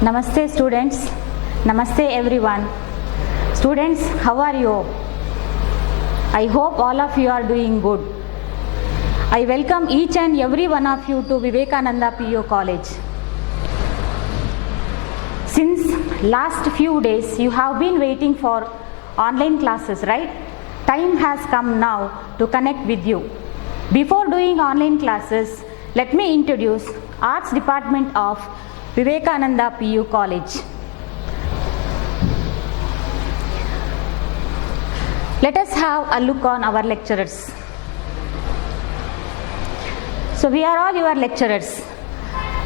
Namaste students, Namaste everyone. Students, how are you? I hope all of you are doing good. I welcome each and every one of you to Vivekananda PU College. Since last few days you have been waiting for online classes, right? Time has come now to connect with you. Before doing online classes, let me introduce Arts Department of Vivekananda PU College. Let us have a look on our lecturers. So we are all your lecturers.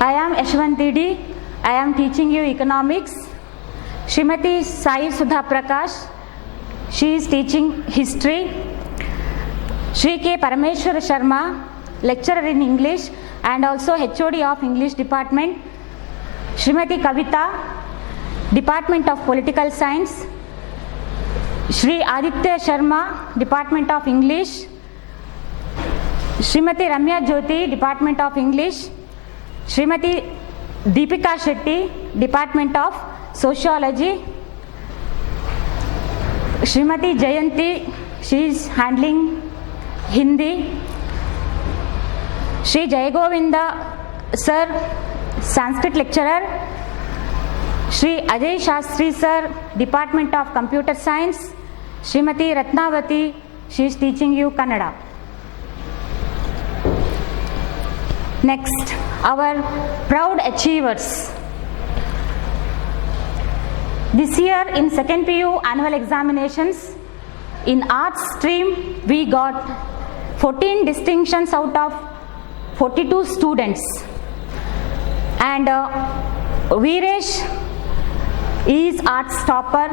I am Yashwanti D. I am teaching you economics. Srimati Sai Sudha Prakash, she is teaching history. Shri K. Parameshwar Sharma, lecturer in English and also HOD of English Department. Srimati Kavita, Department of Political Science. Shri Aditya Sharma, Department of English. Srimati Ramya Jyoti, Department of English. Srimati Deepika Shetty, Department of Sociology. Srimati Jayanti, she is handling Hindi. Shri Jayagovinda Sir, Sanskrit lecturer. Shri Ajay Shastri Sir, Department of Computer Science. Srimati Ratnavati, she is teaching you Kannada. Next, our proud achievers. This year in 2nd PU annual examinations, in arts stream we got 14 distinctions out of 42 students. And Veeresh is arts topper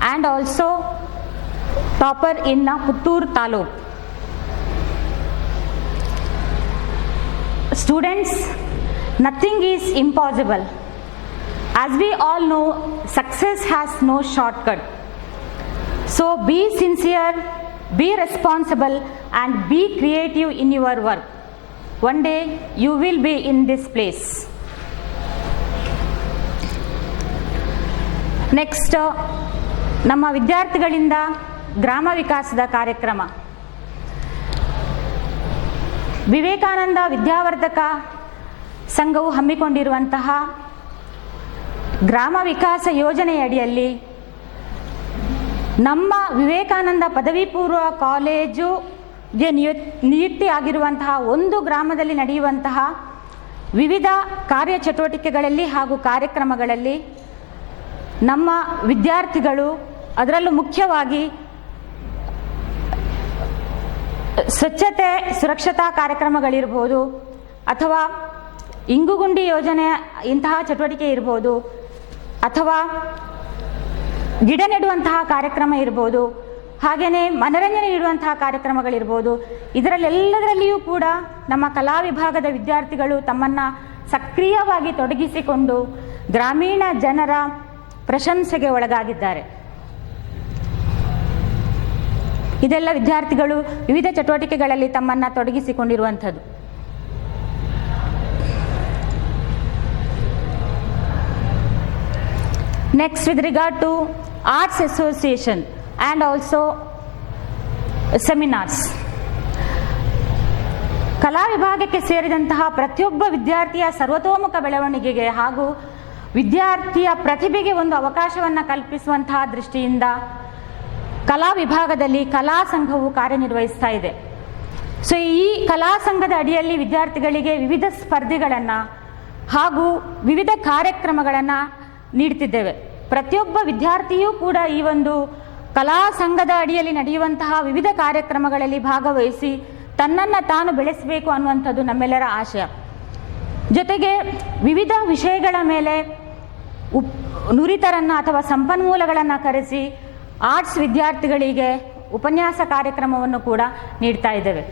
and also topper in Puttur Taluk. Students, nothing is impossible. As we all know, success has no shortcut. So be sincere, be responsible and be creative in your work. One day you will be in this place. Next ನಮ್ಮ ವಿದ್ಯಾರ್ಥಿಗಳಿಂದ ಗ್ರಾಮ ವಿಕಾಸದ ಕಾರ್ಯಕ್ರಮ. ವಿವೇಕಾನಂದ ವಿದ್ಯಾವರ್ಧಕ ಸಂಘವು ಹಮ್ಮಿಕೊಂಡಿರುವಂತಹ ಗ್ರಾಮ ವಿಕಾಸ ಯೋಜನೆಯಡಿಯಲ್ಲಿ ನಮ್ಮ ವಿವೇಕಾನಂದ ಪದವಿ ಪೂರ್ವ ಕಾಲೇಜುಗೆ ನಿಯುಕ್ತಿಯಾಗಿರುವಂತಹ ಒಂದು ಗ್ರಾಮದಲ್ಲಿ ನಡೆಯುವಂತಹ ವಿವಿಧ ಕಾರ್ಯಚಟುವಟಿಕೆಗಳಲ್ಲಿ ಹಾಗೂ ಕಾರ್ಯಕ್ರಮಗಳಲ್ಲಿ ನಮ್ಮ ವಿದ್ಯಾರ್ಥಿಗಳು, ಅದರಲ್ಲೂ ಮುಖ್ಯವಾಗಿ ಸ್ವಚ್ಛತೆ ಸುರಕ್ಷತಾ ಕಾರ್ಯಕ್ರಮಗಳಿರ್ಬೋದು ಅಥವಾ ಇಂಗುಗುಂಡಿ ಯೋಜನೆ ಇಂತಹ ಚಟುವಟಿಕೆ ಇರ್ಬೋದು ಅಥವಾ ಗಿಡ ನೆಡುವಂತಹ ಕಾರ್ಯಕ್ರಮ ಇರ್ಬೋದು, ಹಾಗೆಯೇ ಮನರಂಜನೆ ನೀಡುವಂತಹ ಕಾರ್ಯಕ್ರಮಗಳಿರ್ಬೋದು, ಇದರಲ್ಲೆಲ್ಲದರಲ್ಲಿಯೂ ಕೂಡ ನಮ್ಮ ಕಲಾ ವಿಭಾಗದ ವಿದ್ಯಾರ್ಥಿಗಳು ತಮ್ಮನ್ನು ಸಕ್ರಿಯವಾಗಿ ತೊಡಗಿಸಿಕೊಂಡು ಗ್ರಾಮೀಣ ಜನರ ಪ್ರಶಂಸೆಗೆ ಒಳಗಾಗಿದ್ದಾರೆ. ಇದೆಲ್ಲ ವಿದ್ಯಾರ್ಥಿಗಳು ವಿವಿಧ ಚಟುವಟಿಕೆಗಳಲ್ಲಿ ತಮ್ಮನ್ನು ತೊಡಗಿಸಿಕೊಂಡಿರುವಂಥದ್ದು. Next, with regard to arts association and also seminars. ಕಲಾ ವಿಭಾಗಕ್ಕೆ ಸೇರಿದಂತಹ ಪ್ರತಿಯೊಬ್ಬ ವಿದ್ಯಾರ್ಥಿಯ ಸರ್ವತೋಮುಖ ಬೆಳವಣಿಗೆಗೆ ಹಾಗೂ ವಿದ್ಯಾರ್ಥಿಯ ಪ್ರತಿಭೆಗೆ ಒಂದು ಅವಕಾಶವನ್ನು ಕಲ್ಪಿಸುವಂತಹ ದೃಷ್ಟಿಯಿಂದ ಕಲಾ ವಿಭಾಗದಲ್ಲಿ ಕಲಾ ಸಂಘವು ಕಾರ್ಯನಿರ್ವಹಿಸ್ತಾ ಇದೆ. ಸೊ ಈ ಕಲಾ ಸಂಘದ ಅಡಿಯಲ್ಲಿ ವಿದ್ಯಾರ್ಥಿಗಳಿಗೆ ವಿವಿಧ ಸ್ಪರ್ಧೆಗಳನ್ನು ಹಾಗೂ ವಿವಿಧ ಕಾರ್ಯಕ್ರಮಗಳನ್ನು ನೀಡ್ತಿದ್ದೇವೆ. ಪ್ರತಿಯೊಬ್ಬ ವಿದ್ಯಾರ್ಥಿಯೂ ಕೂಡ ಈ ಒಂದು ಕಲಾ ಸಂಘದ ಅಡಿಯಲ್ಲಿ ನಡೆಯುವಂತಹ ವಿವಿಧ ಕಾರ್ಯಕ್ರಮಗಳಲ್ಲಿ ಭಾಗವಹಿಸಿ ತನ್ನನ್ನು ತಾನು ಬೆಳೆಸಬೇಕು ಅನ್ನುವಂಥದ್ದು ನಮ್ಮೆಲ್ಲರ ಆಶಯ. ಜೊತೆಗೆ ವಿವಿಧ ವಿಷಯಗಳ ಮೇಲೆ ನುರಿತರನ್ನು ಅಥವಾ ಸಂಪನ್ಮೂಲಗಳನ್ನು ಕರೆಸಿ ಆರ್ಟ್ಸ್ ವಿದ್ಯಾರ್ಥಿಗಳಿಗೆ ಉಪನ್ಯಾಸ ಕಾರ್ಯಕ್ರಮವನ್ನು ಕೂಡ ನೀಡ್ತಾ ಇದ್ದೇವೆ.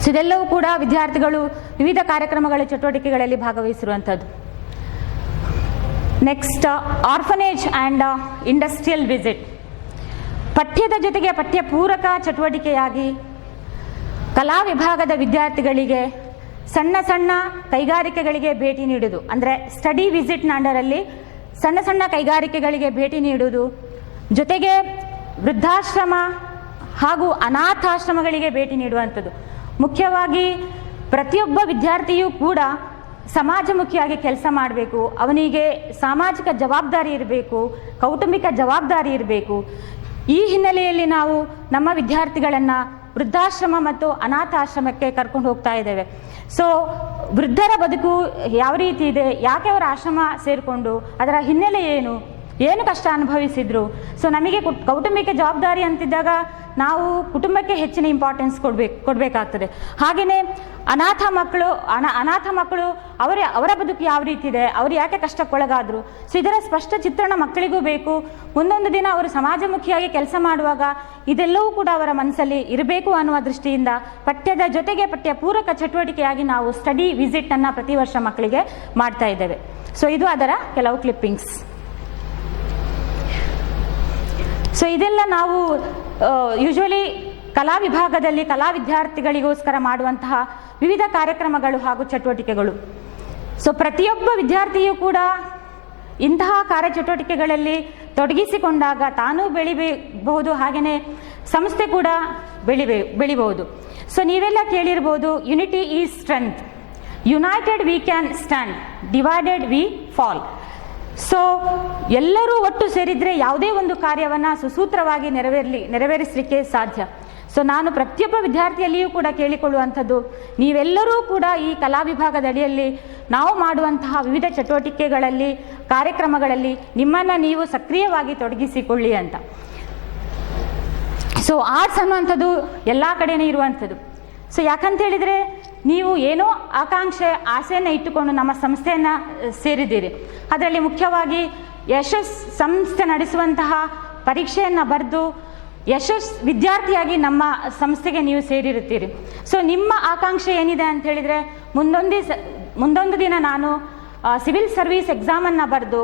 ಸೊ ಇದೆಲ್ಲವೂ ಕೂಡ ವಿದ್ಯಾರ್ಥಿಗಳು ವಿವಿಧ ಕಾರ್ಯಕ್ರಮಗಳ ಚಟುವಟಿಕೆಗಳಲ್ಲಿ ಭಾಗವಹಿಸಿರುವಂಥದ್ದು. Next, orphanage and industrial visit. ಪಠ್ಯದ ಜೊತೆಗೆ ಪಠ್ಯ ಪೂರಕ ಚಟುವಟಿಕೆಯಾಗಿ ಕಲಾ ವಿಭಾಗದ ವಿದ್ಯಾರ್ಥಿಗಳಿಗೆ ಸಣ್ಣ ಸಣ್ಣ ಕೈಗಾರಿಕೆಗಳಿಗೆ ಭೇಟಿ ನೀಡುವುದು, ಅಂದರೆ ಸ್ಟಡಿ ವಿಸಿಟ್ನ ಅಂಡರಲ್ಲಿ ಸಣ್ಣ ಸಣ್ಣ ಕೈಗಾರಿಕೆಗಳಿಗೆ ಭೇಟಿ ನೀಡುವುದು, ಜೊತೆಗೆ ವೃದ್ಧಾಶ್ರಮ ಹಾಗೂ ಅನಾಥಾಶ್ರಮಗಳಿಗೆ ಭೇಟಿ ನೀಡುವಂಥದ್ದು. ಮುಖ್ಯವಾಗಿ ಪ್ರತಿಯೊಬ್ಬ ವಿದ್ಯಾರ್ಥಿಯೂ ಕೂಡ ಸಮಾಜಮುಖಿಯಾಗಿ ಕೆಲಸ ಮಾಡಬೇಕು, ಅವನಿಗೆ ಸಾಮಾಜಿಕ ಜವಾಬ್ದಾರಿ ಇರಬೇಕು, ಕೌಟುಂಬಿಕ ಜವಾಬ್ದಾರಿ ಇರಬೇಕು. ಈ ಹಿನ್ನೆಲೆಯಲ್ಲಿ ನಾವು ನಮ್ಮ ವಿದ್ಯಾರ್ಥಿಗಳನ್ನು ವೃದ್ಧಾಶ್ರಮ ಮತ್ತು ಅನಾಥಾಶ್ರಮಕ್ಕೆ ಕರ್ಕೊಂಡು ಹೋಗ್ತಾ ಇದ್ದೇವೆ. ಸೊ ವೃದ್ಧರ ಬದುಕು ಯಾವ ರೀತಿ ಇದೆ, ಯಾಕೆ ಅವರ ಆಶ್ರಮ ಸೇರಿಕೊಂಡು, ಅದರ ಹಿನ್ನೆಲೆ ಏನು ಕಷ್ಟ ಅನುಭವಿಸಿದ್ರು. ಸೊ ನಮಗೆ ಕೌಟುಂಬಿಕ ಜವಾಬ್ದಾರಿ ಅಂತಿದ್ದಾಗ ನಾವು ಕುಟುಂಬಕ್ಕೆ ಹೆಚ್ಚಿನ ಇಂಪಾರ್ಟೆನ್ಸ್ ಕೊಡಬೇಕಾಗ್ತದೆ. ಹಾಗೆಯೇ ಅನಾಥ ಮಕ್ಕಳು ಅವರ ಬದುಕು ಯಾವ ರೀತಿ ಇದೆ, ಅವರು ಯಾಕೆ ಕಷ್ಟಕ್ಕೊಳಗಾದರು, ಸೊ ಇದರ ಸ್ಪಷ್ಟ ಚಿತ್ರಣ ಮಕ್ಕಳಿಗೂ ಬೇಕು. ಮುಂದೊಂದು ದಿನ ಅವರು ಸಮಾಜಮುಖಿಯಾಗಿ ಕೆಲಸ ಮಾಡುವಾಗ ಇದೆಲ್ಲವೂ ಕೂಡ ಅವರ ಮನಸ್ಸಲ್ಲಿ ಇರಬೇಕು ಅನ್ನುವ ದೃಷ್ಟಿಯಿಂದ ಪಠ್ಯದ ಜೊತೆಗೆ ಪಠ್ಯ ಪೂರಕ ಚಟುವಟಿಕೆಯಾಗಿ ನಾವು ಸ್ಟಡಿ ವಿಸಿಟನ್ನು ಪ್ರತಿ ವರ್ಷ ಮಕ್ಕಳಿಗೆ ಮಾಡ್ತಾ ಇದ್ದೇವೆ. ಸೊ ಇದು ಅದರ ಕೆಲವು ಕ್ಲಿಪ್ಪಿಂಗ್ಸ್. ಸೊ ಇದೆಲ್ಲ ನಾವು ಯೂಶ್ವಲಿ ಕಲಾ ವಿಭಾಗದಲ್ಲಿ ಕಲಾ ವಿದ್ಯಾರ್ಥಿಗಳಿಗೋಸ್ಕರ ಮಾಡುವಂತಹ ವಿವಿಧ ಕಾರ್ಯಕ್ರಮಗಳು ಹಾಗೂ ಚಟುವಟಿಕೆಗಳು. ಸೊ ಪ್ರತಿಯೊಬ್ಬ ವಿದ್ಯಾರ್ಥಿಯೂ ಕೂಡ ಇಂತಹ ಕಾರ್ಯಚಟುವಟಿಕೆಗಳಲ್ಲಿ ತೊಡಗಿಸಿಕೊಂಡಾಗ ತಾನೂ ಬೆಳಿಬಹುದು, ಹಾಗೆಯೇ ಸಂಸ್ಥೆ ಕೂಡ ಬೆಳಿಬಹುದು. ಸೊ ನೀವೆಲ್ಲ ಕೇಳಿರ್ಬೋದು, unity is strength, united we can stand, divided we fall. So ಎಲ್ಲರೂ ಒಟ್ಟು ಸೇರಿದರೆ ಯಾವುದೇ ಒಂದು ಕಾರ್ಯವನ್ನು ಸುಸೂತ್ರವಾಗಿ ನೆರವೇರಿಸಲಿಕ್ಕೆ ಸಾಧ್ಯ. ಸೊ ನಾನು ಪ್ರತಿಯೊಬ್ಬ ವಿದ್ಯಾರ್ಥಿಯಲ್ಲಿಯೂ ಕೂಡ ಕೇಳಿಕೊಳ್ಳುವಂಥದ್ದು, ನೀವೆಲ್ಲರೂ ಕೂಡ ಈ ಕಲಾ ವಿಭಾಗದ ಅಡಿಯಲ್ಲಿ ನಾವು ಮಾಡುವಂತಹ ವಿವಿಧ ಚಟುವಟಿಕೆಗಳಲ್ಲಿ ಕಾರ್ಯಕ್ರಮಗಳಲ್ಲಿ ನಿಮ್ಮನ್ನು ನೀವು ಸಕ್ರಿಯವಾಗಿ ತೊಡಗಿಸಿಕೊಳ್ಳಿ ಅಂತ. ಸೊ ಆರ್ಟ್ಸ್ ಅನ್ನುವಂಥದ್ದು ಎಲ್ಲ ಕಡೆಯೇ ಇರುವಂಥದ್ದು. ಸೊ ಯಾಕಂತೇಳಿದರೆ ನೀವು ಏನೋ ಆಸೆಯನ್ನು ಇಟ್ಟುಕೊಂಡು ನಮ್ಮ ಸಂಸ್ಥೆಯನ್ನು ಸೇರಿದ್ದೀರಿ. ಅದರಲ್ಲಿ ಮುಖ್ಯವಾಗಿ ಸಂಸ್ಥೆ ನಡೆಸುವಂತಹ ಪರೀಕ್ಷೆಯನ್ನು ಬರೆದು ವಿದ್ಯಾರ್ಥಿಯಾಗಿ ನಮ್ಮ ಸಂಸ್ಥೆಗೆ ನೀವು ಸೇರಿರುತ್ತೀರಿ. ಸೊ ನಿಮ್ಮ ಆಕಾಂಕ್ಷೆ ಏನಿದೆ ಅಂತ ಹೇಳಿದರೆ, ಮುಂದೊಂದು ದಿನ ನಾನು ಸಿವಿಲ್ ಸರ್ವಿಸ್ ಎಕ್ಸಾಮನ್ನು ಬರೆದು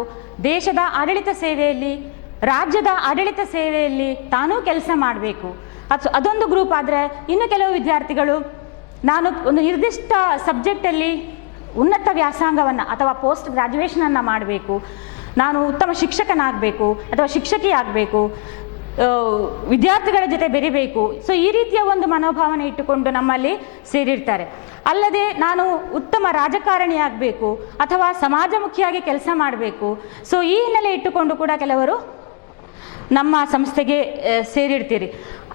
ದೇಶದ ಆಡಳಿತ ಸೇವೆಯಲ್ಲಿ, ರಾಜ್ಯದ ಆಡಳಿತ ಸೇವೆಯಲ್ಲಿ ತಾನೂ ಕೆಲಸ ಮಾಡಬೇಕು. ಅದೊಂದು ಗ್ರೂಪ್ ಆದರೆ, ಇನ್ನು ಕೆಲವು ವಿದ್ಯಾರ್ಥಿಗಳು ನಾನು ಒಂದು ನಿರ್ದಿಷ್ಟ ಸಬ್ಜೆಕ್ಟಲ್ಲಿ ಉನ್ನತ ವ್ಯಾಸಂಗವನ್ನು ಅಥವಾ ಪೋಸ್ಟ್ ಗ್ರ್ಯಾಜುಯೇಷನನ್ನು ಮಾಡಬೇಕು, ನಾನು ಉತ್ತಮ ಶಿಕ್ಷಕನಾಗಬೇಕು ಅಥವಾ ಶಿಕ್ಷಕಿ ಆಗಬೇಕು, ವಿದ್ಯಾರ್ಥಿಗಳ ಜೊತೆ ಬೆರಿಬೇಕು. ಸೊ ಈ ರೀತಿಯ ಒಂದು ಮನೋಭಾವನೆ ಇಟ್ಟುಕೊಂಡು ನಮ್ಮಲ್ಲಿ ಸೇರಿರ್ತಾರೆ. ಅಲ್ಲದೆ ನಾನು ಉತ್ತಮ ರಾಜಕಾರಣಿ ಆಗಬೇಕು ಅಥವಾ ಸಮಾಜಮುಖಿಯಾಗಿ ಕೆಲಸ ಮಾಡಬೇಕು. ಸೊ ಈ ಹಿನ್ನೆಲೆ ಇಟ್ಟುಕೊಂಡು ಕೂಡ ಕೆಲವರು ನಮ್ಮ ಸಂಸ್ಥೆಗೆ ಸೇರಿರ್ತೀರಿ.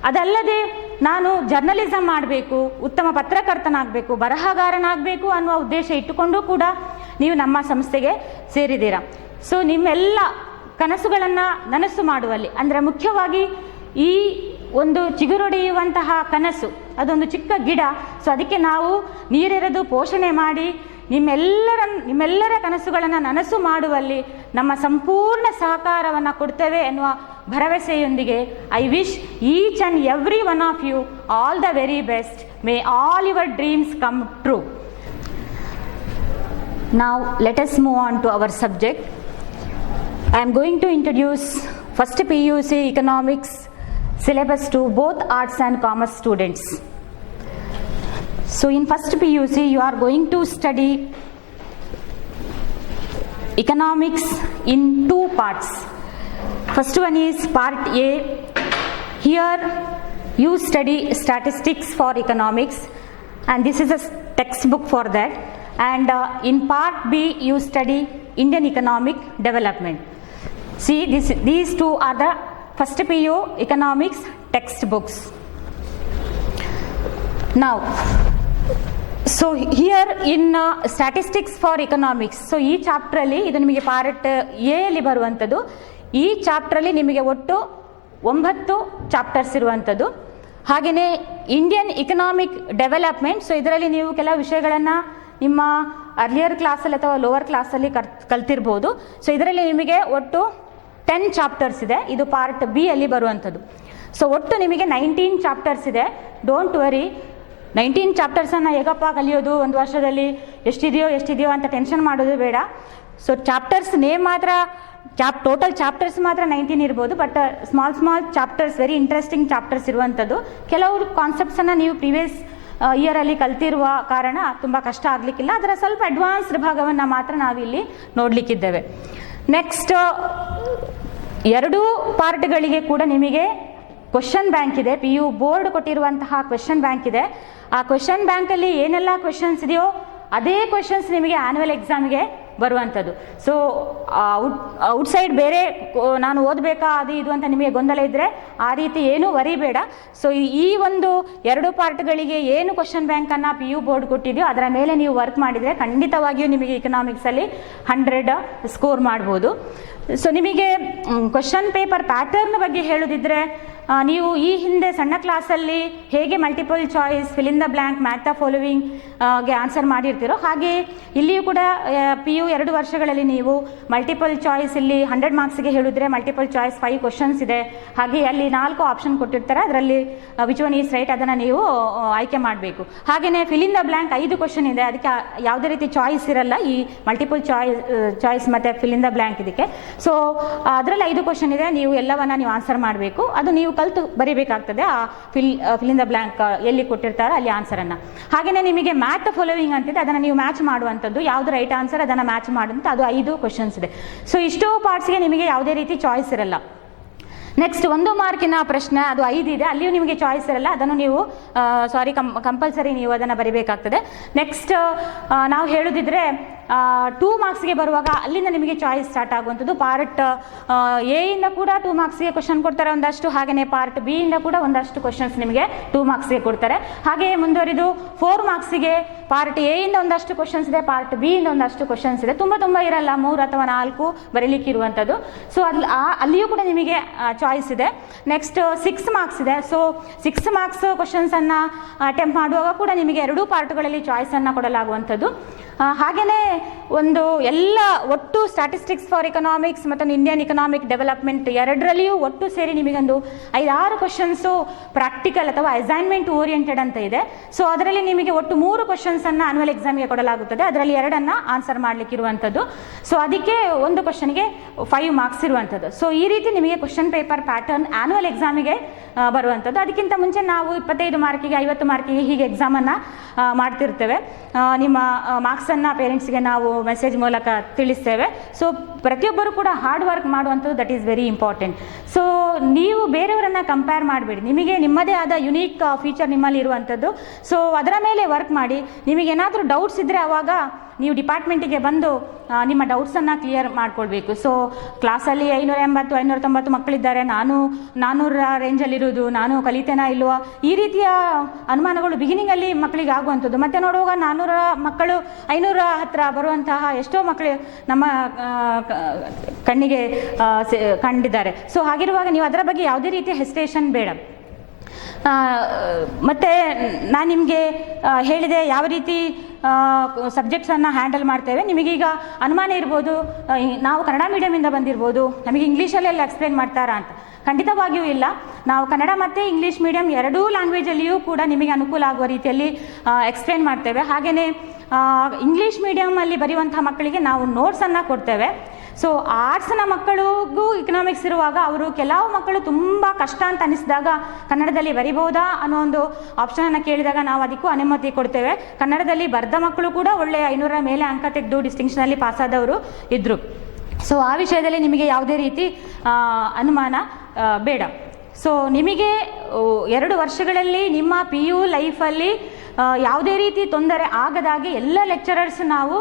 ಅದಲ್ಲದೆ ನಾನು ಜರ್ನಲಿಸಮ್ ಮಾಡಬೇಕು, ಉತ್ತಮ ಪತ್ರಕರ್ತನಾಗಬೇಕು, ಬರಹಗಾರನಾಗಬೇಕು ಅನ್ನುವ ಉದ್ದೇಶ ಇಟ್ಟುಕೊಂಡು ಕೂಡ ನೀವು ನಮ್ಮ ಸಂಸ್ಥೆಗೆ ಸೇರಿದ್ದೀರಾ. ಸೊ ನಿಮ್ಮೆಲ್ಲ ಕನಸುಗಳನ್ನು ನನಸು ಮಾಡುವಲ್ಲಿ, ಅಂದರೆ ಮುಖ್ಯವಾಗಿ ಈ ಒಂದು ಚಿಗುರೊಡೆಯುವಂತಹ ಕನಸು ಅದೊಂದು ಚಿಕ್ಕ ಗಿಡ. ಸೊ ಅದಕ್ಕೆ ನಾವು ನೀರೆರೆದು ಪೋಷಣೆ ಮಾಡಿ ನಿಮ್ಮೆಲ್ಲರ ಕನಸುಗಳನ್ನು ನನಸು ಮಾಡುವಲ್ಲಿ ನಮ್ಮ ಸಂಪೂರ್ಣ ಸಹಕಾರವನ್ನು ಕೊಡ್ತೇವೆ ಎನ್ನುವ ಭರವಸೆಯೊಂದಿಗೆ I wish each and every one of you all the very best. May all your dreams come true. Now let us move on to our subject. I am going to introduce first PUC economics syllabus to both arts and commerce students. So in first PUC you are going to study economics in two parts. First one is part A. Here you study statistics for economics, and this is a textbook for that. And in part B you study Indian economic development. See, these two are the first PU economics textbooks. Now, so here in statistics for economics, so ಈ ಚಾಪ್ಟ್ರಲ್ಲಿ ಇದು ನಿಮಗೆ part A ಅಲ್ಲಿ ಬರುವಂಥದ್ದು. ಈ ಚಾಪ್ಟ್ರಲ್ಲಿ ನಿಮಗೆ ಒಟ್ಟು 9 chapters ಇರುವಂಥದ್ದು. ಹಾಗೆಯೇ ಇಂಡಿಯನ್ ಇಕನಾಮಿಕ್ ಡೆವಲಪ್ಮೆಂಟ್, ಸೊ ಇದರಲ್ಲಿ ನೀವು ಕೆಲವು ವಿಷಯಗಳನ್ನು ನಿಮ್ಮ ಅರ್ಲಿಯರ್ ಕ್ಲಾಸಲ್ಲಿ ಅಥವಾ ಲೋವರ್ ಕ್ಲಾಸಲ್ಲಿ ಕಲ್ತಿರ್ಬೋದು. ಸೊ ಇದರಲ್ಲಿ ನಿಮಗೆ ಒಟ್ಟು 10 ಚಾಪ್ಟರ್ಸ್ ಇದೆ. ಇದು ಪಾರ್ಟ್ ಬಿ ಅಲ್ಲಿ ಬರುವಂಥದ್ದು. ಸೊ ಒಟ್ಟು ನಿಮಗೆ 19 ಚಾಪ್ಟರ್ಸ್ ಇದೆ. ಡೋಂಟ್ ವರಿ, 19 ಚಾಪ್ಟರ್ಸನ್ನು ಹೇಗಪ್ಪ ಕಲಿಯೋದು ಒಂದು ವರ್ಷದಲ್ಲಿ, ಎಷ್ಟಿದೆಯೋ ಅಂತ ಟೆನ್ಷನ್ ಮಾಡೋದು ಬೇಡ. ಸೊ ಚಾಪ್ಟರ್ಸ್ ನೇಮ್ ಮಾತ್ರ ಟೋಟಲ್ ಚಾಪ್ಟರ್ಸ್ ಮಾತ್ರ 19 ಇರ್ಬೋದು, but small chapters, very interesting chapters ಇರುವಂಥದ್ದು. ಕೆಲವು ಕಾನ್ಸೆಪ್ಟ್ಸನ್ನು ನೀವು ಪ್ರೀವಿಯಸ್ ಇಯರಲ್ಲಿ ಕಲ್ತಿರುವ ಕಾರಣ ತುಂಬ ಕಷ್ಟ ಆಗಲಿಕ್ಕಿಲ್ಲ. ಅದರ ಸ್ವಲ್ಪ ಅಡ್ವಾನ್ಸ್ಡ್ ಭಾಗವನ್ನು ಮಾತ್ರ ನಾವಿಲ್ಲಿ ನೋಡಲಿಕ್ಕಿದ್ದೇವೆ. ನೆಕ್ಸ್ಟ್ 2 ಪಾರ್ಟ್ಗಳಿಗೆ ಕೂಡ ನಿಮಗೆ ಕ್ವೆಶ್ಚನ್ ಬ್ಯಾಂಕ್ ಇದೆ. PU ಬೋರ್ಡ್ ಕೊಟ್ಟಿರುವಂತಹ ಕ್ವೆಶ್ಚನ್ ಬ್ಯಾಂಕ್ ಇದೆ. ಆ ಕ್ವೆಶ್ಚನ್ ಬ್ಯಾಂಕಲ್ಲಿ ಏನೆಲ್ಲ ಕ್ವೆಶ್ಚನ್ಸ್ ಇದೆಯೋ ಅದೇ ಕ್ವೆಶ್ಚನ್ಸ್ ನಿಮಗೆ ಆ್ಯನ್ಯುವಲ್ ಎಕ್ಸಾಮ್ಗೆ ಬರುವಂಥದ್ದು. ಸೊ ಔಟ್ಸೈಡ್ ಬೇರೆ ನಾನು ಓದಬೇಕಾ ಅದು ಇದು ಅಂತ ನಿಮಗೆ ಗೊಂದಲ ಇದ್ದರೆ ಆ ರೀತಿ ಏನೂ ವರಿಬೇಡ. ಸೊ ಈ ಒಂದು 2 ಪಾರ್ಟ್ಗಳಿಗೆ ಏನು ಕ್ವಶನ್ ಬ್ಯಾಂಕನ್ನು PU ಬೋರ್ಡ್ ಕೊಟ್ಟಿದೆಯೋ ಅದರ ಮೇಲೆ ನೀವು ವರ್ಕ್ ಮಾಡಿದರೆ ಖಂಡಿತವಾಗಿಯೂ ನಿಮಗೆ ಇಕನಾಮಿಕ್ಸಲ್ಲಿ 100 ಸ್ಕೋರ್ ಮಾಡ್ಬೋದು. ಸೊ ನಿಮಗೆ ಕ್ವಶನ್ ಪೇಪರ್ ಪ್ಯಾಟರ್ನ್ ಬಗ್ಗೆ ಹೇಳೋದಿದ್ರೆ ನೀವು ಈ ಹಿಂದೆ ಸಣ್ಣ ಕ್ಲಾಸಲ್ಲಿ ಹೇಗೆ multiple choice, fill in the blank, match the following ಗೆ ಆನ್ಸರ್ ಮಾಡಿರ್ತೀರೋ ಹಾಗೆ ಇಲ್ಲಿಯೂ ಕೂಡ PU 2 ವರ್ಷಗಳಲ್ಲಿ ನೀವು ಮಲ್ಟಿಪಲ್ ಚಾಯ್ಸ್ ಇಲ್ಲಿ 100 ಮಾರ್ಕ್ಸ್ಗೆ ಹೇಳಿದ್ರೆ ಮಲ್ಟಿಪಲ್ ಚಾಯ್ಸ್ 5 ಕ್ವಶನ್ಸ್ ಇದೆ. ಹಾಗೆ ಅಲ್ಲಿ 4 ಆಪ್ಷನ್ ಕೊಟ್ಟಿರ್ತಾರೆ, ಅದರಲ್ಲಿ ವಿಚ್ ಒನ್ ಈಸ್ ರೈಟ್ ಅದನ್ನು ನೀವು ಆಯ್ಕೆ ಮಾಡಬೇಕು. ಹಾಗೆಯೇ fill in the blank 5 question ಇದೆ, ಅದಕ್ಕೆ ಯಾವುದೇ ರೀತಿ ಚಾಯ್ಸ್ ಇರಲ್ಲ ಈ ಮಲ್ಟಿಪಲ್ ಚಾಯ್ಸ್ ಮತ್ತು ಫಿಲ್ ಇನ್ ದ ಬ್ಲ್ಯಾಂಕ್ ಇದಕ್ಕೆ. ಸೊ ಅದರಲ್ಲಿ 5 ಕ್ವಶನ್ ಇದೆ, ನೀವು ಎಲ್ಲವನ್ನ ನೀವು ಆನ್ಸರ್ ಮಾಡಬೇಕು. ಅದು ನೀವು ಕಲಿತು ಬರೀಬೇಕಾಗ್ತದೆ ಆ ಫಿಲ್ ಇನ್ ದ ಬ್ಲ್ಯಾಂಕ್ ಎಲ್ಲಿ ಕೊಟ್ಟಿರ್ತಾರೋ ಅಲ್ಲಿ ಆನ್ಸರನ್ನು. ಹಾಗೆಯೇ ನಿಮಗೆ ಮ್ಯಾಚ್ ದ ಫಾಲೋವಿಂಗ್ ಅಂತಿದೆ, ಅದನ್ನು ನೀವು ಮ್ಯಾಚ್ ಮಾಡುವಂಥದ್ದು, ಯಾವುದು ರೈಟ್ ಆನ್ಸರ್ ಅದನ್ನು ಮ್ಯಾಚ್ ಮಾಡುವಂಥ ಅದು 5 ಕ್ವಶನ್ಸ್ ಇದೆ. ಸೊ ಇಷ್ಟೋ ಪಾರ್ಟ್ಸ್ಗೆ ನಿಮಗೆ ಯಾವುದೇ ರೀತಿ ಚಾಯ್ಸ್ ಇರಲ್ಲ. ನೆಕ್ಸ್ಟ್ 1 ಮಾರ್ಕಿನ ಪ್ರಶ್ನೆ ಅದು 5 ಇದೆ, ಅಲ್ಲಿಯೂ ನಿಮಗೆ ಚಾಯ್ಸ್ ಇರಲ್ಲ, ಅದನ್ನು ನೀವು ಕಂಪಲ್ಸರಿ ನೀವು ಅದನ್ನು ಬರೀಬೇಕಾಗ್ತದೆ. ನೆಕ್ಸ್ಟ್ ನಾವು ಹೇಳೋದಿದ್ರೆ 2 ಮಾರ್ಕ್ಸ್ಗೆ ಬರುವಾಗ ಅಲ್ಲಿಂದ ನಿಮಗೆ ಚಾಯ್ಸ್ ಸ್ಟಾರ್ಟ್ ಆಗುವಂಥದ್ದು. ಪಾರ್ಟ್ ಎ ಇಂದ ಕೂಡ 2 ಮಾರ್ಕ್ಸ್ಗೆ ಕ್ವಶನ್ ಕೊಡ್ತಾರೆ ಒಂದಷ್ಟು, ಹಾಗೆಯೇ ಪಾರ್ಟ್ ಬಿ ಇಂದ ಕೂಡ ಒಂದಷ್ಟು ಕ್ವಶನ್ಸ್ ನಿಮಗೆ 2 ಮಾರ್ಕ್ಸ್ಗೆ ಕೊಡ್ತಾರೆ. ಹಾಗೆಯೇ ಮುಂದುವರಿದು 4 ಮಾರ್ಕ್ಸಿಗೆ ಪಾರ್ಟ್ ಎ ಇಂದ ಒಂದಷ್ಟು ಕ್ವಶನ್ಸ್ ಇದೆ, ಪಾರ್ಟ್ ಬಿ ಇಂದ ಒಂದಷ್ಟು ಕ್ವಶನ್ಸ್ ಇದೆ, ತುಂಬ ಇರಲ್ಲ, 3 ಅಥವಾ 4 ಬರೀಲಿಕ್ಕೆ ಇರುವಂಥದ್ದು. ಸೊ ಅಲ್ಲಿಯೂ ಕೂಡ ನಿಮಗೆ ಚಾಯ್ಸ್ ಇದೆ. ನೆಕ್ಸ್ಟ್ 6 ಮಾರ್ಕ್ಸ್ ಇದೆ. ಸೊ 6 ಮಾರ್ಕ್ಸ್ ಕ್ವಶನ್ಸನ್ನು ಅಟೆಂಪ್ಟ್ ಮಾಡುವಾಗ ಕೂಡ ನಿಮಗೆ 2 ಪಾರ್ಟ್ಗಳಲ್ಲಿ ಚಾಯ್ಸನ್ನು ಕೊಡಲಾಗುವಂಥದ್ದು. ಹಾಗೆಯೇ ಒಂದು ಎಲ್ಲ ಒಟ್ಟು ಸ್ಟ್ಯಾಟಿಸ್ಟಿಕ್ಸ್ ಫಾರ್ ಎಕನಾಮಿಕ್ಸ್ ಮತ್ತು ಇಂಡಿಯನ್ ಇಕನಾಮಿಕ್ ಡೆವಲಪ್ಮೆಂಟ್ ಎರಡರಲ್ಲಿಯೂ ಒಟ್ಟು ಸೇರಿ ನಿಮಗೊಂದು 5-6 ಕ್ವಶನ್ಸು ಪ್ರಾಕ್ಟಿಕಲ್ ಅಥವಾ ಅಸೈನ್ಮೆಂಟ್ ಓರಿಯೆಂಟೆಡ್ ಅಂತ ಇದೆ. ಸೊ ಅದರಲ್ಲಿ ನಿಮಗೆ ಒಟ್ಟು 3 ಕ್ವಶನ್ಸನ್ನು ಆನ್ಯುವಲ್ ಎಕ್ಸಾಮಿಗೆ ಕೊಡಲಾಗುತ್ತದೆ, ಅದರಲ್ಲಿ 2 ಆನ್ಸರ್ ಮಾಡಲಿಕ್ಕಿರುವಂಥದ್ದು. ಸೊ ಅದಕ್ಕೆ ಒಂದು ಕ್ವಶನ್ಗೆ 5 ಮಾರ್ಕ್ಸ್ ಇರುವಂಥದ್ದು. ಸೊ ಈ ರೀತಿ ನಿಮಗೆ ಕ್ವಶನ್ ಪೇಪರ್ ಪ್ಯಾಟರ್ನ್ ಆನ್ಯುವಲ್ ಎಕ್ಸಾಮಿಗೆ ಬರುವಂಥದ್ದು. ಅದಕ್ಕಿಂತ ಮುಂಚೆ ನಾವು 25 ಮಾರ್ಕಿಗೆ 50 ಮಾರ್ಕಿಗೆ ಹೀಗೆ ಎಕ್ಸಾಮನ್ನು ಮಾಡ್ತಿರ್ತೇವೆ. ನಿಮ್ಮ ಮಾರ್ಕ್ಸನ್ನು ಪೇರೆಂಟ್ಸ್ಗೆ ನಾವು ಮೆಸೇಜ್ ಮೂಲಕ ತಿಳಿಸ್ತೇವೆ. ಸೊ ಪ್ರತಿಯೊಬ್ಬರು ಕೂಡ ಹಾರ್ಡ್ ವರ್ಕ್ ಮಾಡುವಂಥದ್ದು that is very important. So ನೀವು ಬೇರೆಯವರನ್ನು ಕಂಪೇರ್ ಮಾಡಬೇಡಿ, ನಿಮಗೆ ನಿಮ್ಮದೇ ಆದ ಯುನೀಕ್ ಫೀಚರ್ ನಿಮ್ಮಲ್ಲಿ ಇರುವಂಥದ್ದು. ಸೊ ಅದರ ಮೇಲೆ ವರ್ಕ್ ಮಾಡಿ. ನಿಮಗೇನಾದರೂ ಡೌಟ್ಸ್ ಇದ್ದರೆ ಆವಾಗ ನೀವು ಡಿಪಾರ್ಟ್ಮೆಂಟಿಗೆ ಬಂದು ನಿಮ್ಮ ಡೌಟ್ಸನ್ನು ಕ್ಲಿಯರ್ ಮಾಡ್ಕೊಳ್ಬೇಕು. ಸೊ ಕ್ಲಾಸಲ್ಲಿ 580 590 ಮಕ್ಕಳಿದ್ದಾರೆ, ನಾನು 400 ರೇಂಜಲ್ಲಿರೋದು, ನಾನು ಕಲಿತೇನಾ ಇಲ್ವಾ, ಈ ರೀತಿಯ ಅನುಮಾನಗಳು ಬಿಗಿನಿಂಗಲ್ಲಿ ಮಕ್ಕಳಿಗೆ ಆಗುವಂಥದ್ದು. ಮತ್ತು ನೋಡುವಾಗ 400 ಮಕ್ಕಳು 500 ಹತ್ತಿರ ಬರುವಂತಹ ಎಷ್ಟೋ ಮಕ್ಕಳು ನಮ್ಮ ಕಣ್ಣಿಗೆ ಕಂಡಿದ್ದಾರೆ. ಸೊ ಹಾಗಿರುವಾಗ ನೀವು ಅದರ ಬಗ್ಗೆ ಯಾವುದೇ ರೀತಿಯ ಹೆಸಿಟೇಷನ್ ಬೇಡ. ಮತ್ತು ನಾನು ನಿಮಗೆ ಹೇಳಿದೆ ಯಾವ ರೀತಿ ಸಬ್ಜೆಕ್ಟ್ಸನ್ನು ಹ್ಯಾಂಡಲ್ ಮಾಡ್ತೇವೆ. ನಿಮಗೀಗ ಅನುಮಾನ ಇರ್ಬೋದು, ನಾವು ಕನ್ನಡ ಮೀಡಿಯಮಿಂದ ಬಂದಿರ್ಬೋದು, ನಮಗೆ ಇಂಗ್ಲೀಷಲ್ಲೆಲ್ಲ ಎಕ್ಸ್ಪ್ಲೇನ್ ಮಾಡ್ತಾರಾ ಅಂತ. ಖಂಡಿತವಾಗಿಯೂ ಇಲ್ಲ. ನಾವು ಕನ್ನಡ ಮತ್ತು ಇಂಗ್ಲೀಷ್ ಮೀಡಿಯಮ್ 2 ಲ್ಯಾಂಗ್ವೇಜಲ್ಲಿಯೂ ಕೂಡ ನಿಮಗೆ ಅನುಕೂಲ ಆಗುವ ರೀತಿಯಲ್ಲಿ ಎಕ್ಸ್ಪ್ಲೇನ್ ಮಾಡ್ತೇವೆ. ಹಾಗೆಯೇ ಇಂಗ್ಲೀಷ್ ಮೀಡಿಯಮಲ್ಲಿ ಬರೆಯುವಂಥ ಮಕ್ಕಳಿಗೆ ನಾವು ನೋಟ್ಸನ್ನು ಕೊಡ್ತೇವೆ. ಸೊ ಆರ್ಟ್ಸ್ನ ಮಕ್ಕಳಿಗೂ ಇಕನಾಮಿಕ್ಸ್ ಇರುವಾಗ ಅವರು ಕೆಲವು ಮಕ್ಕಳು ತುಂಬ ಕಷ್ಟ ಅಂತ ಅನಿಸಿದಾಗ ಕನ್ನಡದಲ್ಲಿ ಬರಿಬೋದಾ ಅನ್ನೋ ಒಂದು ಆಪ್ಷನನ್ನು ಕೇಳಿದಾಗ ನಾವು ಅದಕ್ಕೂ ಅನುಮತಿ ಕೊಡ್ತೇವೆ. ಕನ್ನಡದಲ್ಲಿ ಬರೆದ ಮಕ್ಕಳು ಕೂಡ ಒಳ್ಳೆಯ 500 ಮೇಲೆ ಅಂಕ ತೆಗೆದು ಡಿಸ್ಟಿಂಕ್ಷನಲ್ಲಿ ಪಾಸಾದವರು ಇದ್ದರು. ಸೊ ಆ ವಿಷಯದಲ್ಲಿ ನಿಮಗೆ ಯಾವುದೇ ರೀತಿ ಅನುಮಾನ ಬೇಡ. ಸೊ ನಿಮಗೆ 2 ವರ್ಷಗಳಲ್ಲಿ ನಿಮ್ಮ PU ಲೈಫಲ್ಲಿ ಯಾವುದೇ ರೀತಿ ತೊಂದರೆ ಆಗದಾಗೆ ಎಲ್ಲ ಲೆಕ್ಚರರ್ಸ್ ನಾವು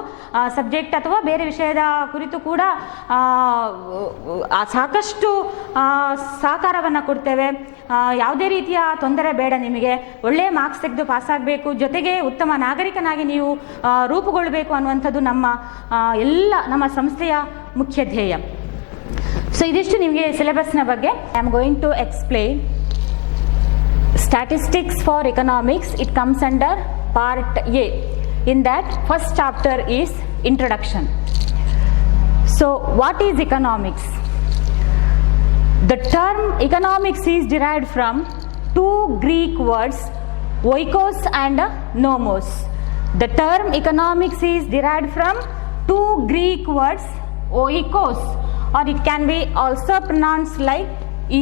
ಸಬ್ಜೆಕ್ಟ್ ಅಥವಾ ಬೇರೆ ವಿಷಯದ ಕುರಿತು ಕೂಡ ಸಾಕಷ್ಟು ಸಹಕಾರವನ್ನು ಕೊಡ್ತೇವೆ. ಯಾವುದೇ ರೀತಿಯ ತೊಂದರೆ ಬೇಡ. ನಿಮಗೆ ಒಳ್ಳೆಯ ಮಾರ್ಕ್ಸ್ ತೆಗೆದು ಪಾಸಾಗಬೇಕು, ಜೊತೆಗೆ ಉತ್ತಮ ನಾಗರಿಕನಾಗಿ ನೀವು ರೂಪುಗೊಳ್ಳಬೇಕು ಅನ್ನುವಂಥದ್ದು ನಮ್ಮ ಸಂಸ್ಥೆಯ ಮುಖ್ಯ ಧ್ಯೇಯ. ಸೊ ಇದಿಷ್ಟು ನಿಮಗೆ ಸಿಲೆಬಸ್ನ ಬಗ್ಗೆ. I am going to explain Statistics for Economics. It comes under part A. In that, first chapter is Introduction. So what is economics? The term economics is derived from 2 Greek words, oikos and nomos. The term economics is derived from 2 Greek words, oikos, or it can be also pronounced like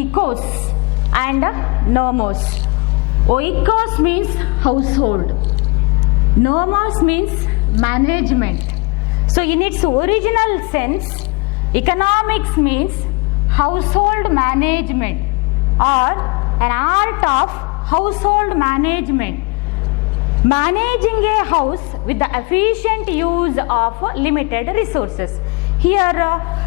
ecos and nomos. Oikos means household. Nomos means management. So in its original sense, economics means household management or an art of household management. Managing a house with the efficient use of limited resources. Here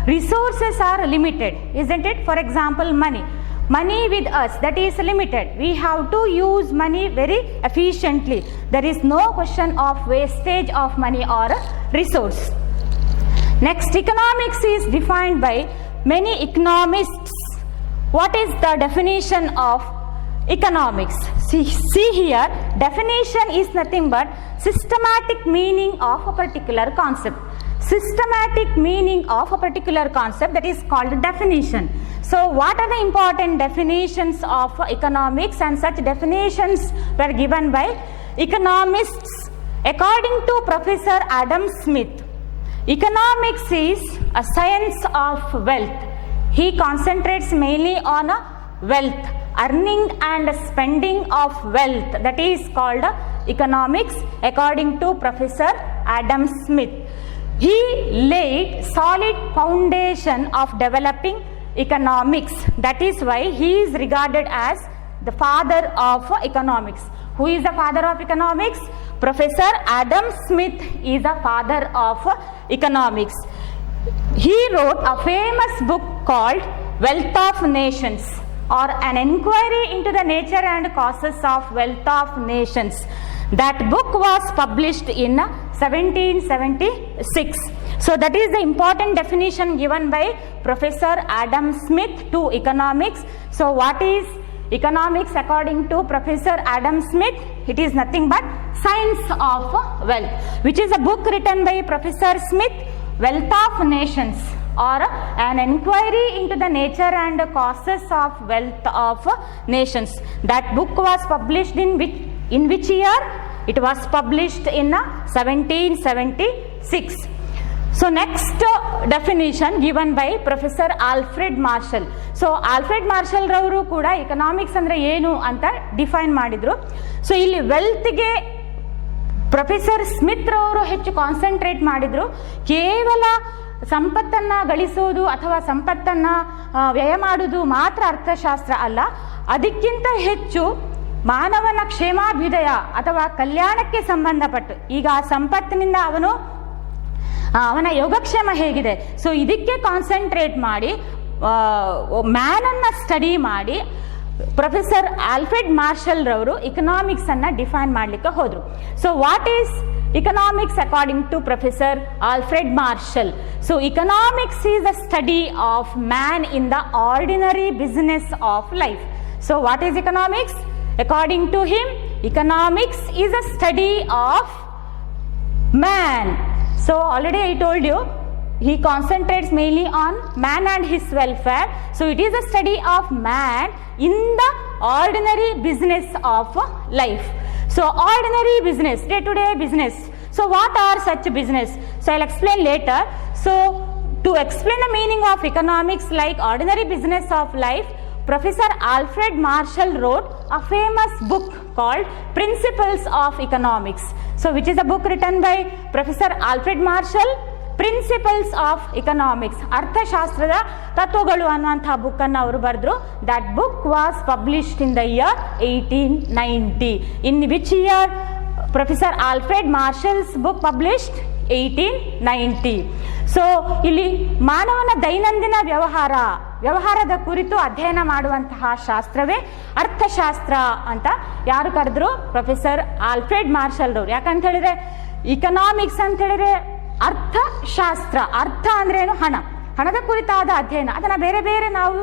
resources are limited, isn't it? For example, money. Money with us, that is limited. We have to use money very efficiently. There is no question of wastage of money or resource. Next, economics is defined by many economists. What is the definition of economics? See here, definition is nothing but systematic meaning of a particular concept. Systematic meaning of a particular concept, that is called definition. So what are the important definitions of economics? And such definitions were given by economists. According to Professor Adam Smith, economics is a science of wealth. He concentrates mainly on wealth, earning and spending of wealth. That is called economics according to Professor Adam Smith. He laid solid foundation of developing economics. That is why he is regarded as the father of economics. Who is the father of economics? Professor Adam Smith is the father of economics. He wrote a famous book called Wealth of Nations, or an inquiry into the nature and causes of wealth of nations. That book was published in 1776. So that is the important definition given by Professor Adam Smith to economics. So what is economics according to Professor Adam Smith? It is nothing but science of wealth, which is a book written by Professor Smith, Wealth of Nations, or an inquiry into the nature and causes of wealth of nations. That book was published in which year? It was published in 1776. So next definition given by Professor Alfred Marshall. So Alfred Marshall ರವರು ಕೂಡ economics ಅಂದ್ರೆ ಏನು ಅಂತ define ಮಾಡಿದ್ರು. So ಇಲ್ಲಿ ವೆಲ್ತ್ಗೆ professor Smith ರವರು ಹೆಚ್ಚು concentrate ಮಾಡಿದ್ರು. ಕೇವಲ ಸಂಪತ್ತನ್ನ ಗಳಿಸೋದು ಅಥವಾ ಸಂಪತ್ತನ್ನ ವ್ಯಯ ಮಾಡುವುದು ಮಾತ್ರ ಅರ್ಥಶಾಸ್ತ್ರ ಅಲ್ಲ, ಅದಕ್ಕಿಂತ ಹೆಚ್ಚು ಮಾನವನ ಕ್ಷೇಮಾಭ್ಯುದಯ ಅಥವಾ ಕಲ್ಯಾಣಕ್ಕೆ ಸಂಬಂಧಪಟ್ಟು, ಈಗ ಆ ಸಂಪತ್ತಿನಿಂದ ಅವನ ಯೋಗಕ್ಷೇಮ ಹೇಗಿದೆ, ಸೊ ಇದಕ್ಕೆ ಕಾನ್ಸಂಟ್ರೇಟ್ ಮಾಡಿ ಮ್ಯಾನ್ ಅನ್ನ ಸ್ಟಡಿ ಮಾಡಿ ಪ್ರೊಫೆಸರ್ ಆಲ್ಫ್ರೆಡ್ ಮಾರ್ಷಲ್ ರವರು ಇಕನಾಮಿಕ್ಸ್ ಅನ್ನ ಡಿಫೈನ್ ಮಾಡಲಿಕ್ಕೆ ಹೋದ್ರು. So what is economics according to Professor Alfred Marshall? So economics is a study of man in the ordinary business of life. So what is economics? According to him, economics is a study of man. So already I told you, he concentrates mainly on man and his welfare. So it is a study of man in the ordinary business of life. So ordinary business, day-to-day business. So what are such business? So I'll explain later. So to explain the meaning of economics like ordinary business of life, Professor Alfred Marshall wrote a famous book called Principles of Economics. So which is a book written by Professor Alfred Marshall? Principles of Economics, ಅರ್ಥಶಾಸ್ತ್ರದ ತತ್ವಗಳು ಅನ್ನುವಂತಹ book ಅನ್ನು ಅವರು ಬರೆದ್ರು. That book was published in the year 1890. In which year professor Alfred marshals book published? 1890. So ಇಲ್ಲಿ ಮಾನವನ ದೈನಂದಿನ ವ್ಯವಹಾರದ ಕುರಿತು ಅಧ್ಯಯನ ಮಾಡುವಂತಹ ಶಾಸ್ತ್ರವೇ ಅರ್ಥಶಾಸ್ತ್ರ ಅಂತ ಯಾರು ಕರೆದ್ರು? ಪ್ರೊಫೆಸರ್ ಆಲ್ಫ್ರೆಡ್ ಮಾರ್ಷಲ್ ರವರು. ಯಾಕಂತ ಹೇಳಿದ್ರೆ ಇಕನಾಮಿಕ್ಸ್ ಅಂತ ಹೇಳಿದ್ರೆ ಅರ್ಥಶಾಸ್ತ್ರ. ಅರ್ಥ ಅಂದ್ರೆ ಏನು? ಹಣದ ಕುರಿತಾದ ಅಧ್ಯಯನ. ಅದನ್ನು ಬೇರೆ ಬೇರೆ ನಾವು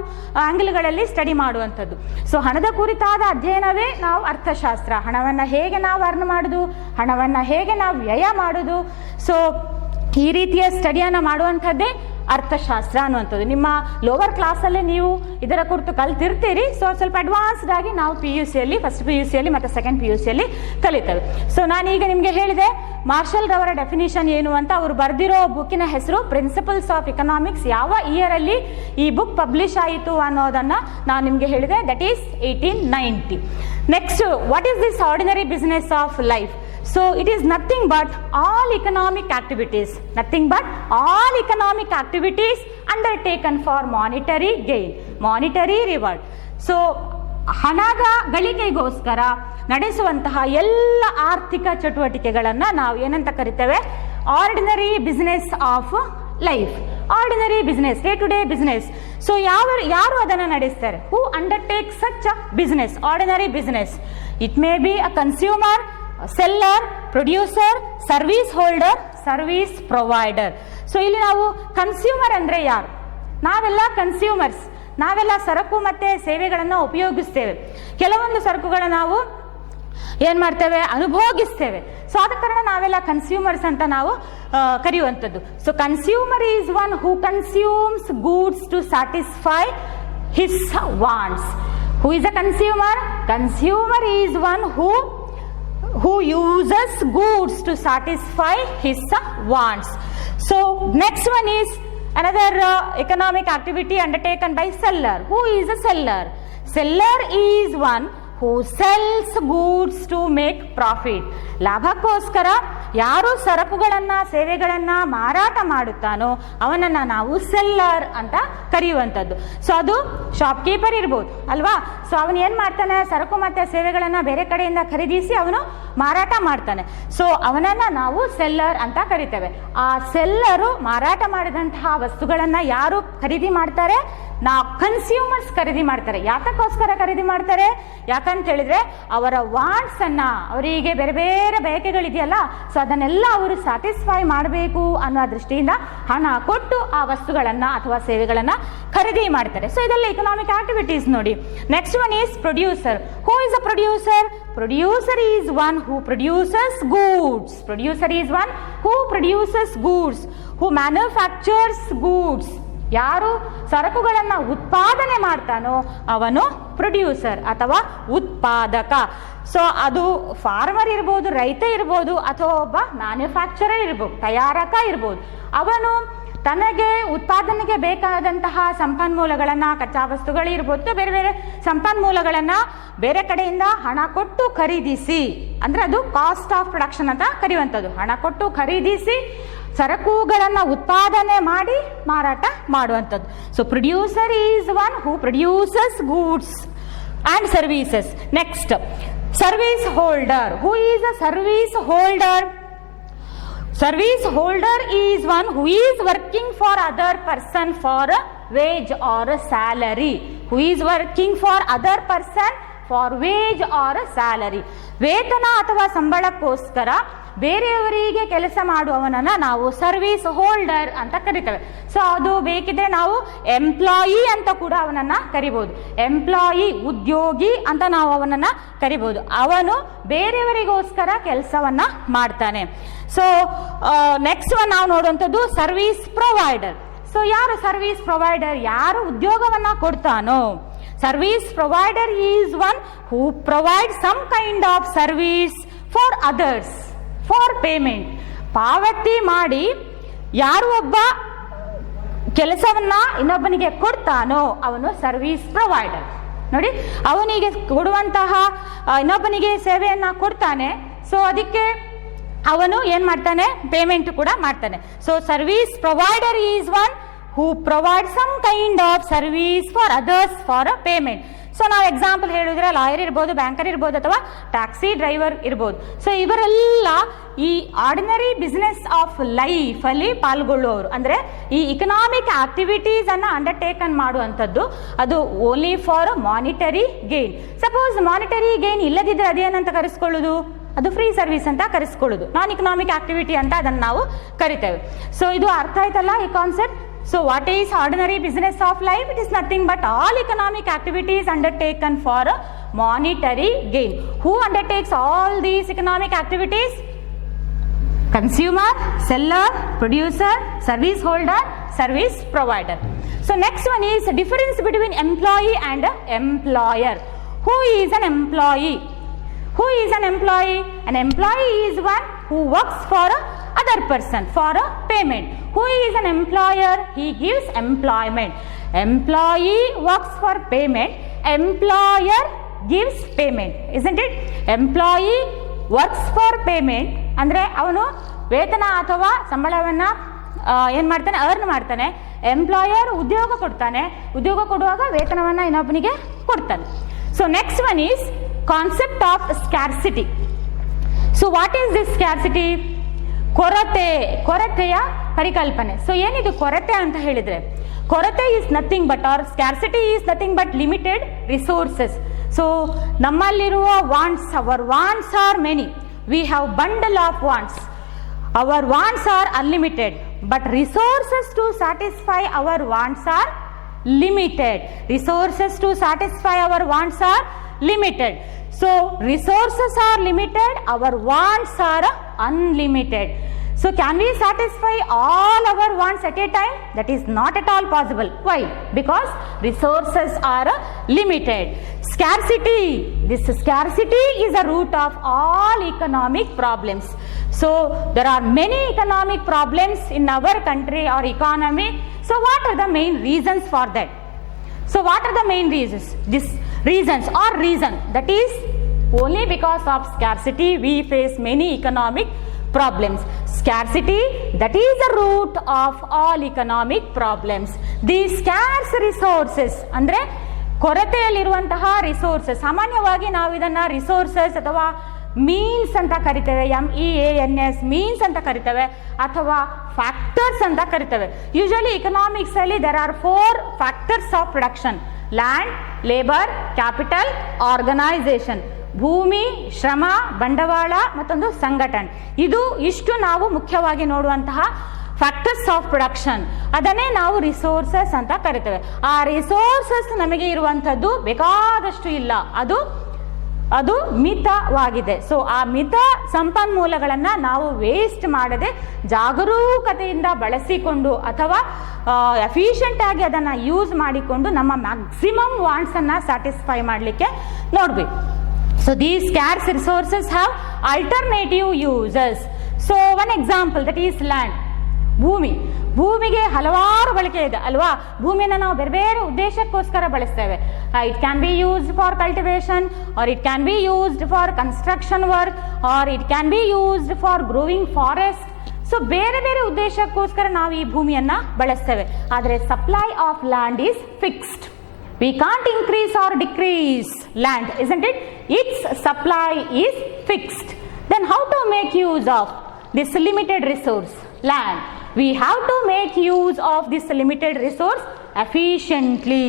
ಆಂಗಲ್ಗಳಲ್ಲಿ ಸ್ಟಡಿ ಮಾಡುವಂಥದ್ದು. ಸೊ ಹಣದ ಕುರಿತಾದ ಅಧ್ಯಯನವೇ ನಾವು ಅರ್ಥಶಾಸ್ತ್ರ. ಹಣವನ್ನು ಹೇಗೆ ನಾವು ಅರ್ನ್ ಮಾಡೋದು, ಹಣವನ್ನು ಹೇಗೆ ನಾವು ವ್ಯಯ ಮಾಡೋದು, ಸೊ ಈ ರೀತಿಯ ಸ್ಟಡಿಯನ್ನು ಮಾಡುವಂಥದ್ದೇ ಅರ್ಥಶಾಸ್ತ್ರ ಅನ್ನುವಂಥದ್ದು. ನಿಮ್ಮ ಲೋವರ್ ಕ್ಲಾಸಲ್ಲೇ ನೀವು ಇದರ ಕುರಿತು ಕಲ್ತಿರ್ತೀರಿ. ಸೊ ಸ್ವಲ್ಪ ಅಡ್ವಾನ್ಸ್ಡ್ ಆಗಿ ನಾವು PUCಯಲ್ಲಿ, ಫಸ್ಟ್ PUCಯಲ್ಲಿ ಮತ್ತು ಸೆಕೆಂಡ್ PUCಯಲ್ಲಿ ಕಲಿತೇವೆ. ಸೊ ನಾನೀಗ ನಿಮಗೆ ಹೇಳಿದೆ ಮಾರ್ಷಲ್ ರವರ ಡೆಫಿನಿಷನ್ ಏನು ಅಂತ. ಅವರು ಬರೆದಿರೋ ಬುಕ್ಕಿನ ಹೆಸರು ಪ್ರಿನ್ಸಿಪಲ್ಸ್ ಆಫ್ ಎಕನಾಮಿಕ್ಸ್. ಯಾವ ಇಯರಲ್ಲಿ ಈ ಬುಕ್ ಪಬ್ಲಿಷ್ ಆಯಿತು ಅನ್ನೋದನ್ನು ನಾನು ನಿಮಗೆ ಹೇಳಿದೆ, that is 1890. Next, what is this ordinary business of life? So it is nothing but all economic activities undertaken for monetary gain, monetary reward. So ಹಣದ ಗಳಿಕೆಗೋಸ್ಕರ ನಡೆಸುವಂತಹ ಎಲ್ಲ ಆರ್ಥಿಕ ಚಟುವಟಿಕೆಗಳನ್ನು ನಾವು ಏನಂತ ಕರಿತೇವೆ? Ordinary business of life, ordinary business, day to day business. So ಯಾರು ಅದನ್ನು ನಡೆಸ್ತಾರೆ? Who undertake such a business, ordinary business? It may be a consumer, seller, producer, service holder, service provider. So ಇಲ್ಲಿ ನಾವು ಕನ್ಸ್ಯೂಮರ್ ಅಂದರೆ ಯಾರು? ನಾವೆಲ್ಲ consumers, ನಾವೆಲ್ಲ ಸರಕು ಮತ್ತು ಸೇವೆಗಳನ್ನು ಉಪಯೋಗಿಸ್ತೇವೆ. ಕೆಲವೊಂದು ಸರಕುಗಳನ್ನು ನಾವು ಏನು ಮಾಡ್ತೇವೆ? ಅನುಭೋಗಿಸ್ತೇವೆ. ಸೊ ಆದ ಕಾರಣ ನಾವೆಲ್ಲ ಕನ್ಸ್ಯೂಮರ್ಸ್ ಅಂತ ನಾವು ಕರೆಯುವಂಥದ್ದು. So consumer is one who consumes goods to satisfy his wants. Who is a consumer? Consumer is one who uses goods to satisfy his wants. So next one is another economic activity undertaken by seller. Who is a seller? Seller is one who sells goods to make profit. ಲಾಭಕ್ಕೋಸ್ಕರ ಯಾರು ಸರಕುಗಳನ್ನು ಸೇವೆಗಳನ್ನು ಮಾರಾಟ ಮಾಡುತ್ತಾನೋ ಅವನನ್ನು ನಾವು seller ಅಂತ ಕರೆಯುವಂಥದ್ದು. So ಅದು shopkeeper ಇರ್ಬೋದು ಅಲ್ವಾ? ಸೊ ಅವನು ಏನು ಮಾಡ್ತಾನೆ? ಸರಕು ಮತ್ತು ಸೇವೆಗಳನ್ನು ಬೇರೆ ಕಡೆಯಿಂದ ಖರೀದಿಸಿ ಅವನು ಮಾರಾಟ ಮಾಡ್ತಾನೆ. ಸೊ ಅವನನ್ನು ನಾವು ಸೆಲ್ಲರ್ ಅಂತ ಕರಿತೇವೆ. ಆ ಸೆಲ್ಲರು ಮಾರಾಟ ಮಾಡಿದಂತಹ ವಸ್ತುಗಳನ್ನು ಯಾರು ಖರೀದಿ ಮಾಡ್ತಾರೆ? ನಾವು ಕನ್ಸ್ಯೂಮರ್ಸ್ ಖರೀದಿ ಮಾಡ್ತಾರೆ. ಯಾತಕ್ಕೋಸ್ಕರ ಖರೀದಿ ಮಾಡ್ತಾರೆ? ಯಾಕಂತ ಹೇಳಿದ್ರೆ ಅವರ ವಾಂಟ್ಸ್ ಅನ್ನ, ಅವರಿಗೆ ಬೇರೆ ಬೇರೆ ಬಯಕೆಗಳಿದೆಯಲ್ಲ, ಸೊ ಅದನ್ನೆಲ್ಲ ಅವರು ಸ್ಯಾಟಿಸ್ಫೈ ಮಾಡಬೇಕು ಅನ್ನೋ ದೃಷ್ಟಿಯಿಂದ ಹಣ ಕೊಟ್ಟು ಆ ವಸ್ತುಗಳನ್ನ ಅಥವಾ ಸೇವೆಗಳನ್ನ ಖರೀದಿ ಮಾಡ್ತಾರೆ. ಸೊ ಇದೆಲ್ಲ ಎಕನಾಮಿಕ್ ಆಕ್ಟಿವಿಟೀಸ್ ನೋಡಿ. Next one is producer. Who is a producer? Producer is one who produces goods. Producer is one who produces goods, who manufactures goods. ಯಾರು ಸರಕುಗಳನ್ನು ಉತ್ಪಾದನೆ ಮಾಡ್ತಾನೋ ಅವನು ಪ್ರೊಡ್ಯೂಸರ್ ಅಥವಾ ಉತ್ಪಾದಕ. ಸೊ ಅದು ಫಾರ್ಮರ್ ಇರ್ಬೋದು, ರೈತ ಇರ್ಬೋದು, ಅಥವಾ ಒಬ್ಬ ಮ್ಯಾನುಫ್ಯಾಕ್ಚರರ್ ಇರ್ಬೋದು, ತಯಾರಕ ಇರ್ಬೋದು. ಅವನು ತನಗೆ ಉತ್ಪಾದನೆಗೆ ಬೇಕಾದಂತಹ ಸಂಪನ್ಮೂಲಗಳನ್ನು, ಕಚ್ಚಾ ವಸ್ತುಗಳು ಇರ್ಬೋದು, ಬೇರೆ ಬೇರೆ ಸಂಪನ್ಮೂಲಗಳನ್ನು ಬೇರೆ ಕಡೆಯಿಂದ ಹಣ ಕೊಟ್ಟು ಖರೀದಿಸಿ, ಅಂದರೆ ಅದು ಕಾಸ್ಟ್ ಆಫ್ ಪ್ರೊಡಕ್ಷನ್ ಅಂತ ಕರೆಯುವಂಥದ್ದು. ಹಣ ಕೊಟ್ಟು ಖರೀದಿಸಿ ಸರಕುಗಳನ್ನು ಉತ್ಪಾದನೆ ಮಾಡಿ ಮಾರಾಟ ಮಾಡುವಂಥದ್ದು. So producer is one who produces goods and services. Next, service holder. Who is a service holder? Service holder is one who is working for other person for a wage or a salary. Who is working for other person for wage or a salary. ವೇತನ ಅಥವಾ ಸಂಬಳಕ್ಕೋಸ್ಕರ ಬೇರೆಯವರಿಗೆ ಕೆಲಸ ಮಾಡುವವನನ್ನ ನಾವು service holder ಅಂತ ಕರಿತೇವೆ. So ಅದು ಬೇಕಿದ್ರೆ ನಾವು ಎಂಪ್ಲಾಯಿ ಅಂತ ಕೂಡ ಅವನನ್ನ ಕರಿಬಹುದು. ಎಂಪ್ಲಾಯಿ, ಉದ್ಯೋಗಿ ಅಂತ ನಾವು ಅವನನ್ನ ಕರಿಬಹುದು. ಅವನು ಬೇರೆಯವರಿಗೋಸ್ಕರ ಕೆಲಸವನ್ನ ಮಾಡ್ತಾನೆ. ಸೊ ನೆಕ್ಸ್ಟ್ ಒನ್ ನಾವು ನೋಡುವಂಥದ್ದು ಸರ್ವಿಸ್ ಪ್ರೊವೈಡರ್. ಸೊ ಯಾರು ಸರ್ವಿಸ್ ಪ್ರೊವೈಡರ್? ಯಾರು ಉದ್ಯೋಗವನ್ನ ಕೊಡ್ತಾನೋ. Service provider is one who provide some kind of service for others for payment. ಪಾವತಿ ಮಾಡಿ ಯಾರು ಒಬ್ಬ ಕೆಲಸವನ್ನ ಇನ್ನೊಬ್ಬನಿಗೆ ಕೊಡ್ತಾನೋ ಅವನು ಸರ್ವಿಸ್ ಪ್ರೊವೈಡರ್. ನೋಡಿ, ಅವನಿಗೆ ಕೊಡುವಂತಹ ಇನ್ನೊಬ್ಬನಿಗೆ ಸೇವೆಯನ್ನ ಕೊಡ್ತಾನೆ. ಸೊ ಅದಕ್ಕೆ ಅವನು ಏನ್ ಮಾಡ್ತಾನೆ? ಪೇಮೆಂಟ್ ಕೂಡ ಮಾಡ್ತಾನೆ. So service provider is one who provide some kind of service for others for a payment. So ನಾವು ಎಕ್ಸಾಂಪಲ್ ಹೇಳಿದ್ರೆ ಲಾಯರ್ ಇರ್ಬೋದು, ಬ್ಯಾಂಕರ್ ಇರ್ಬೋದು, ಅಥವಾ ಟ್ಯಾಕ್ಸಿ ಡ್ರೈವರ್ ಇರ್ಬೋದು. ಸೊ ಇವರೆಲ್ಲ ಈ ಆರ್ಡಿನರಿ ಬಿಸ್ನೆಸ್ ಆಫ್ ಲೈಫ್ ಅಲ್ಲಿ ಪಾಲ್ಗೊಳ್ಳುವವರು. ಅಂದ್ರೆ ಈ ಇಕನಾಮಿಕ್ ಆಕ್ಟಿವಿಟೀಸ್ ಅನ್ನ ಅಂಡರ್ಟೇಕನ್ ಮಾಡುವಂಥದ್ದು ಅದು only for monetary gain. Suppose monetary gain ಇಲ್ಲದಿದ್ರೆ ಅದೇನಂತ ಕರೆಸ್ಕೊಳ್ಳೋದು? ಅದು ಫ್ರೀ ಸರ್ವಿಸ್ ಅಂತ ಕರೆಸ್ಕೊಳ್ಳೋದು. ನಾನ್ ಇಕನಾಮಿಕ್ ಆಕ್ಟಿವಿಟಿ ಅಂತ ಅದನ್ನು ನಾವು ಕರಿತೇವೆ. ಸೊ ಇದು ಅರ್ಥ ಆಯ್ತಲ್ಲ ಈ concept? So what is ordinary business of life? It is nothing but all economic activities undertaken for a monetary gain. Who undertakes all these economic activities? consumer, seller, producer, service holder, service provider. So next one is difference between employee and employer. Who is an employee? Who is an employee? An employee is one who works for other person for a payment. Who is an employer? He gives employment. Employee works for payment. Employer gives payment, isn't it? Employee works for payment ಅಂದರೆ ಅವನು ವೇತನ ಅಥವಾ ಸಂಬಳವನ್ನು ಏನು ಮಾಡ್ತಾನೆ, earn ಮಾಡ್ತಾನೆ. Employer ಉದ್ಯೋಗ ಕೊಡ್ತಾನೆ, ಉದ್ಯೋಗ ಕೊಡುವಾಗ ವೇತನವನ್ನು ಇನ್ನೊಬ್ಬನಿಗೆ ಕೊಡ್ತಾನೆ. So next one is concept of scarcity. So what is this scarcity? ಕೊರತೆಯ ಪರಿಕಲ್ಪನೆ. ಸೊ ಏನಿದು ಕೊರತೆ ಅಂತ ಹೇಳಿದ್ರೆ, ಕೊರತೆ is nothing but or scarcity is nothing but limited resources. So ನಮ್ಮಲ್ಲಿರುವ wants, our wants are many. We have bundle of wants. Our wants are unlimited, but resources to satisfy our wants are limited. Resources to satisfy our wants are limited. So resources are limited, our wants are unlimited. So can we satisfy all our wants at a time? That is not at all possible. Why? Because resources are limited. Scarcity. This scarcity is the root of all economic problems. So there are many economic problems in our country or economy. So what are the main reasons for that? So what are the main reasons? These reasons or reason, that is only because of scarcity we face many economic problems. Scarcity, that is the root of all economic problems. These scarce resources ಅಂದ್ರೆ ಕೊರತೆಯಲ್ಲಿರುವಂತಹ resources, ಸಾಮಾನ್ಯವಾಗಿ ನಾವು ಇದನ್ನ resources ಅಥವಾ means ಅಂತ ಕರಿತೇವೆ, MEANS means ಅಂತ ಕರಿತೇವೆ, ಅಥವಾ ಫ್ಯಾಕ್ಟರ್ಸ್ ಅಂತ ಕರಿತೇವೆ. ಯೂಶಲಿ ಎಕನಾಮಿಕ್ಸ್ ಅಲ್ಲಿ there are 4 factors of production: land, labour, capital, organisation. ಭೂಮಿ, ಶ್ರಮ, ಬಂಡವಾಳ, ಮತ್ತೊಂದು ಸಂಘಟನೆ. ಇಷ್ಟು ನಾವು ಮುಖ್ಯವಾಗಿ ನೋಡುವಂತಹ ಫ್ಯಾಕ್ಟರ್ಸ್ ಆಫ್ ಪ್ರೊಡಕ್ಷನ್. ಅದನ್ನೇ ನಾವು ರಿಸೋರ್ಸಸ್ ಅಂತ ಕರಿತೇವೆ. ಆ ರಿಸೋರ್ಸಸ್ ನಮಗೆ ಇರುವಂಥದ್ದು ಬೇಕಾದಷ್ಟು ಇಲ್ಲ, ಅದು ಮಿತವಾಗಿದೆ. ಸೊ ಆ ಮಿತ ಸಂಪನ್ಮೂಲಗಳನ್ನು ನಾವು ವೇಸ್ಟ್ ಮಾಡದೆ ಜಾಗರೂಕತೆಯಿಂದ ಬಳಸಿಕೊಂಡು ಅಥವಾ ಎಫಿಷಿಯೆಂಟ್ ಆಗಿ ಅದನ್ನು ಯೂಸ್ ಮಾಡಿಕೊಂಡು ನಮ್ಮ ಮ್ಯಾಕ್ಸಿಮಮ್ ವಾಂಟ್ಸ್ ಅನ್ನ ಸ್ಯಾಟಿಸ್ಫೈ ಮಾಡಲಿಕ್ಕೆ ನೋಡಬೇಕು. So these scarce resources have alternative uses. So one example, that is land. ಭೂಮಿಗೆ ಹಲವಾರು ಬಳಕೆ ಇದೆ ಅಲ್ವಾ? ಭೂಮಿಯನ್ನು ನಾವು ಬೇರೆ ಬೇರೆ ಉದ್ದೇಶಕ್ಕೋಸ್ಕರ ಬಳಸ್ತೇವೆ. It can be used for cultivation, or it can be used for construction work, or it can be used for growing forest. So ಬೇರೆ ಬೇರೆ ಉದ್ದೇಶಕ್ಕೋಸ್ಕರ ನಾವು ಈ ಭೂಮಿಯನ್ನು ಬಳಸ್ತೇವೆ. ಆದರೆ supply of land is fixed. We can't increase or decrease land, isn't it? Its supply is fixed. Then how to make use of this limited resource, land? We have to make use of this limited resource efficiently.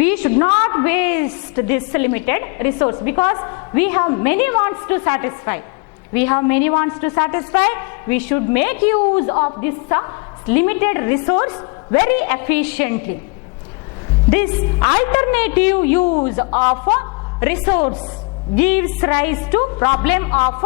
We should not waste this limited resource because we have many wants to satisfy. We should make use of this limited resource very efficiently. This alternative use of a resource gives rise to problem of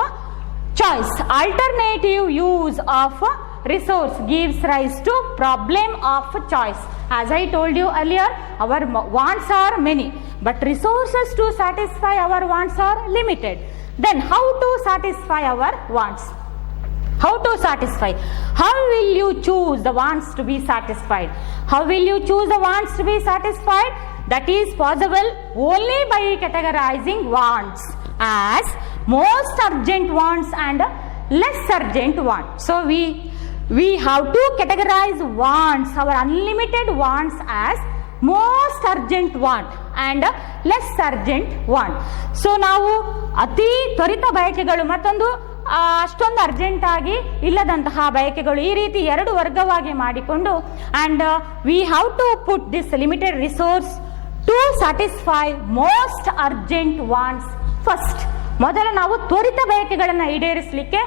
choice. Alternative use of a resource gives rise to problem of choice. As I told you earlier, our wants are many, but resources to satisfy our wants are limited. Then how to satisfy our wants? How to satisfy? How will you choose the wants to be satisfied? How will you choose the wants to be satisfied? That is possible only by categorizing wants as most urgent wants and less urgent wants. So we have to categorize wants, our unlimited wants, as most urgent want and less urgent want. So ನಾವು ಅತಿ ತ್ವರಿತ ಬಯಕೆಗಳು ಮತ್ತೊಂದು ಅಷ್ಟೊಂದು urgent ಆಗಿ ಇಲ್ಲದಂತಹ ಬಯಕೆಗಳು, ಈ ರೀತಿ ಎರಡು ವರ್ಗವಾಗಿ ಮಾಡಿಕೊಂಡು and we have to put this limited resource to satisfy most urgent wants first. ಮೊದಲು ನಾವು ತ್ವರಿತ ಬಯಕೆಗಳನ್ನು ಈಡೇರಿಸಲಿಕ್ಕೆ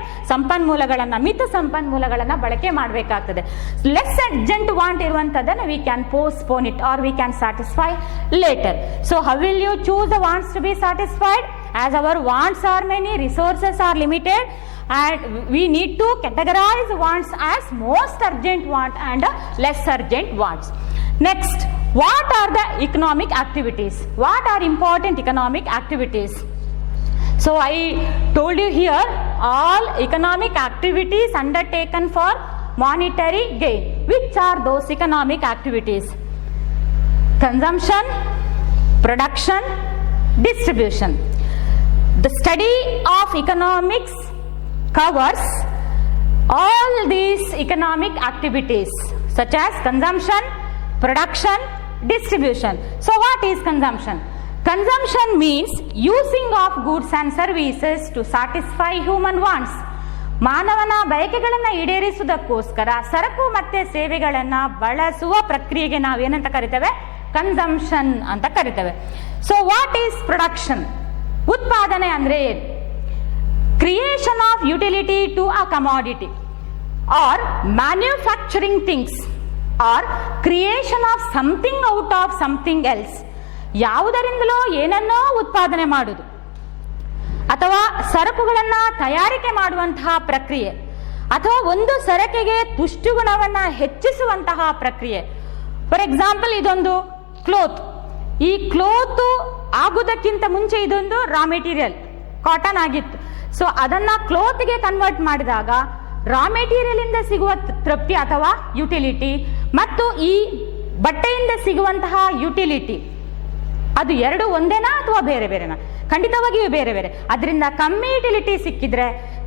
ಮಿತ ಸಂಪನ್ಮೂಲಗಳನ್ನು ಬಳಕೆ ಮಾಡಬೇಕಾಗ್ತದೆ. ಲೆಸ್ ಅರ್ಜೆಂಟ್ ವಾಂಟ್ ಇರುವಂಥದ್ದನ್ನು we can postpone it or we can satisfy later. So how will you choose the wants to be satisfied? as our wants are many, resources are limited, and we need to categorize wants as most urgent want and less urgent wants. Next, what are the economic activities? What are important economic activities? So I told you here, all economic activities undertaken for monetary gain. Which are those economic activities? Consumption, production, distribution. The study of economics covers all these economic activities such as consumption, production, distribution. So what is consumption? Consumption means using of goods and services to satisfy human wants. ಮಾನವನ ಬಯಕೆಗಳನ್ನು ಈಡೇರಿಸುವುದಕ್ಕೋಸ್ಕರ ಸರಕು ಮತ್ತೆ ಸೇವೆಗಳನ್ನು ಬಳಸುವ ಪ್ರಕ್ರಿಯೆಗೆ ನಾವೇನಂತ ಕರಿತೇವೆ? Consumption ಅಂತ ಕರಿತೇವೆ. So what is production? ಉತ್ಪಾದನೆ ಅಂದ್ರೆ ಏನು? Creation of utility to a commodity or manufacturing things or creation of something out of something else. ಯಾವುದರಿಂದಲೋ ಏನನ್ನೋ ಉತ್ಪಾದನೆ ಮಾಡುವುದು ಅಥವಾ ಸರಕುಗಳನ್ನು ತಯಾರಿಕೆ ಮಾಡುವಂತಹ ಪ್ರಕ್ರಿಯೆ ಅಥವಾ ಒಂದು ಸರಕಿಗೆ ತುಷ್ಟುಗುಣವನ್ನು ಹೆಚ್ಚಿಸುವಂತಹ ಪ್ರಕ್ರಿಯೆ. ಫಾರ್ ಎಕ್ಸಾಂಪಲ್, ಇದೊಂದು ಕ್ಲೋತ್. ಈ ಕ್ಲೋತ್ ಆಗುವುದಕ್ಕಿಂತ ಮುಂಚೆ ಇದೊಂದು ರಾ ಮೆಟೀರಿಯಲ್ ಕಾಟನ್ ಆಗಿತ್ತು. ಸೊ ಅದನ್ನ ಕ್ಲೋತ್ಗೆ ಕನ್ವರ್ಟ್ ಮಾಡಿದಾಗ ರಾ ಮೆಟೀರಿಯಲ್ ಇಂದ ಸಿಗುವ ತೃಪ್ತಿ ಅಥವಾ ಯುಟಿಲಿಟಿ ಮತ್ತು ಈ ಬಟ್ಟೆಯಿಂದ ಸಿಗುವಂತಹ ಯುಟಿಲಿಟಿ ಅದು ಎರಡು ಒಂದೇನಾ ಅಥವಾ ಬೇರೆ ಬೇರೆನಾ? ಖಂಡಿತವಾಗಿಯೂ ಬೇರೆ ಬೇರೆ. ಅದರಿಂದ ಕಮ್ಮಿ ಯುಟಿಲಿಟಿ ಸಿಕ್ಕಿದ್ರೆ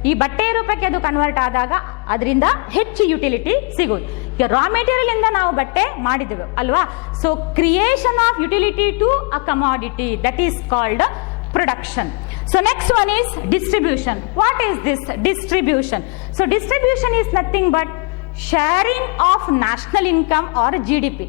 ಈ ಬಟ್ಟೆ ರೂಪಕ್ಕೆ ಅದು ಕನ್ವರ್ಟ್ ಆದಾಗ ಅದರಿಂದ ಹೆಚ್ಚು ಯುಟಿಲಿಟಿ ಸಿಗೋದು. ಈಗ ರಾ ಮೆಟೀರಿಯಲ್ ಇಂದ ನಾವು ಬಟ್ಟೆ ಮಾಡಿದ್ದೇವೆ ಅಲ್ವಾ? So creation of utility to a commodity, that is called production. So next one is distribution. What is this distribution? So distribution is nothing but sharing of national income or GDP,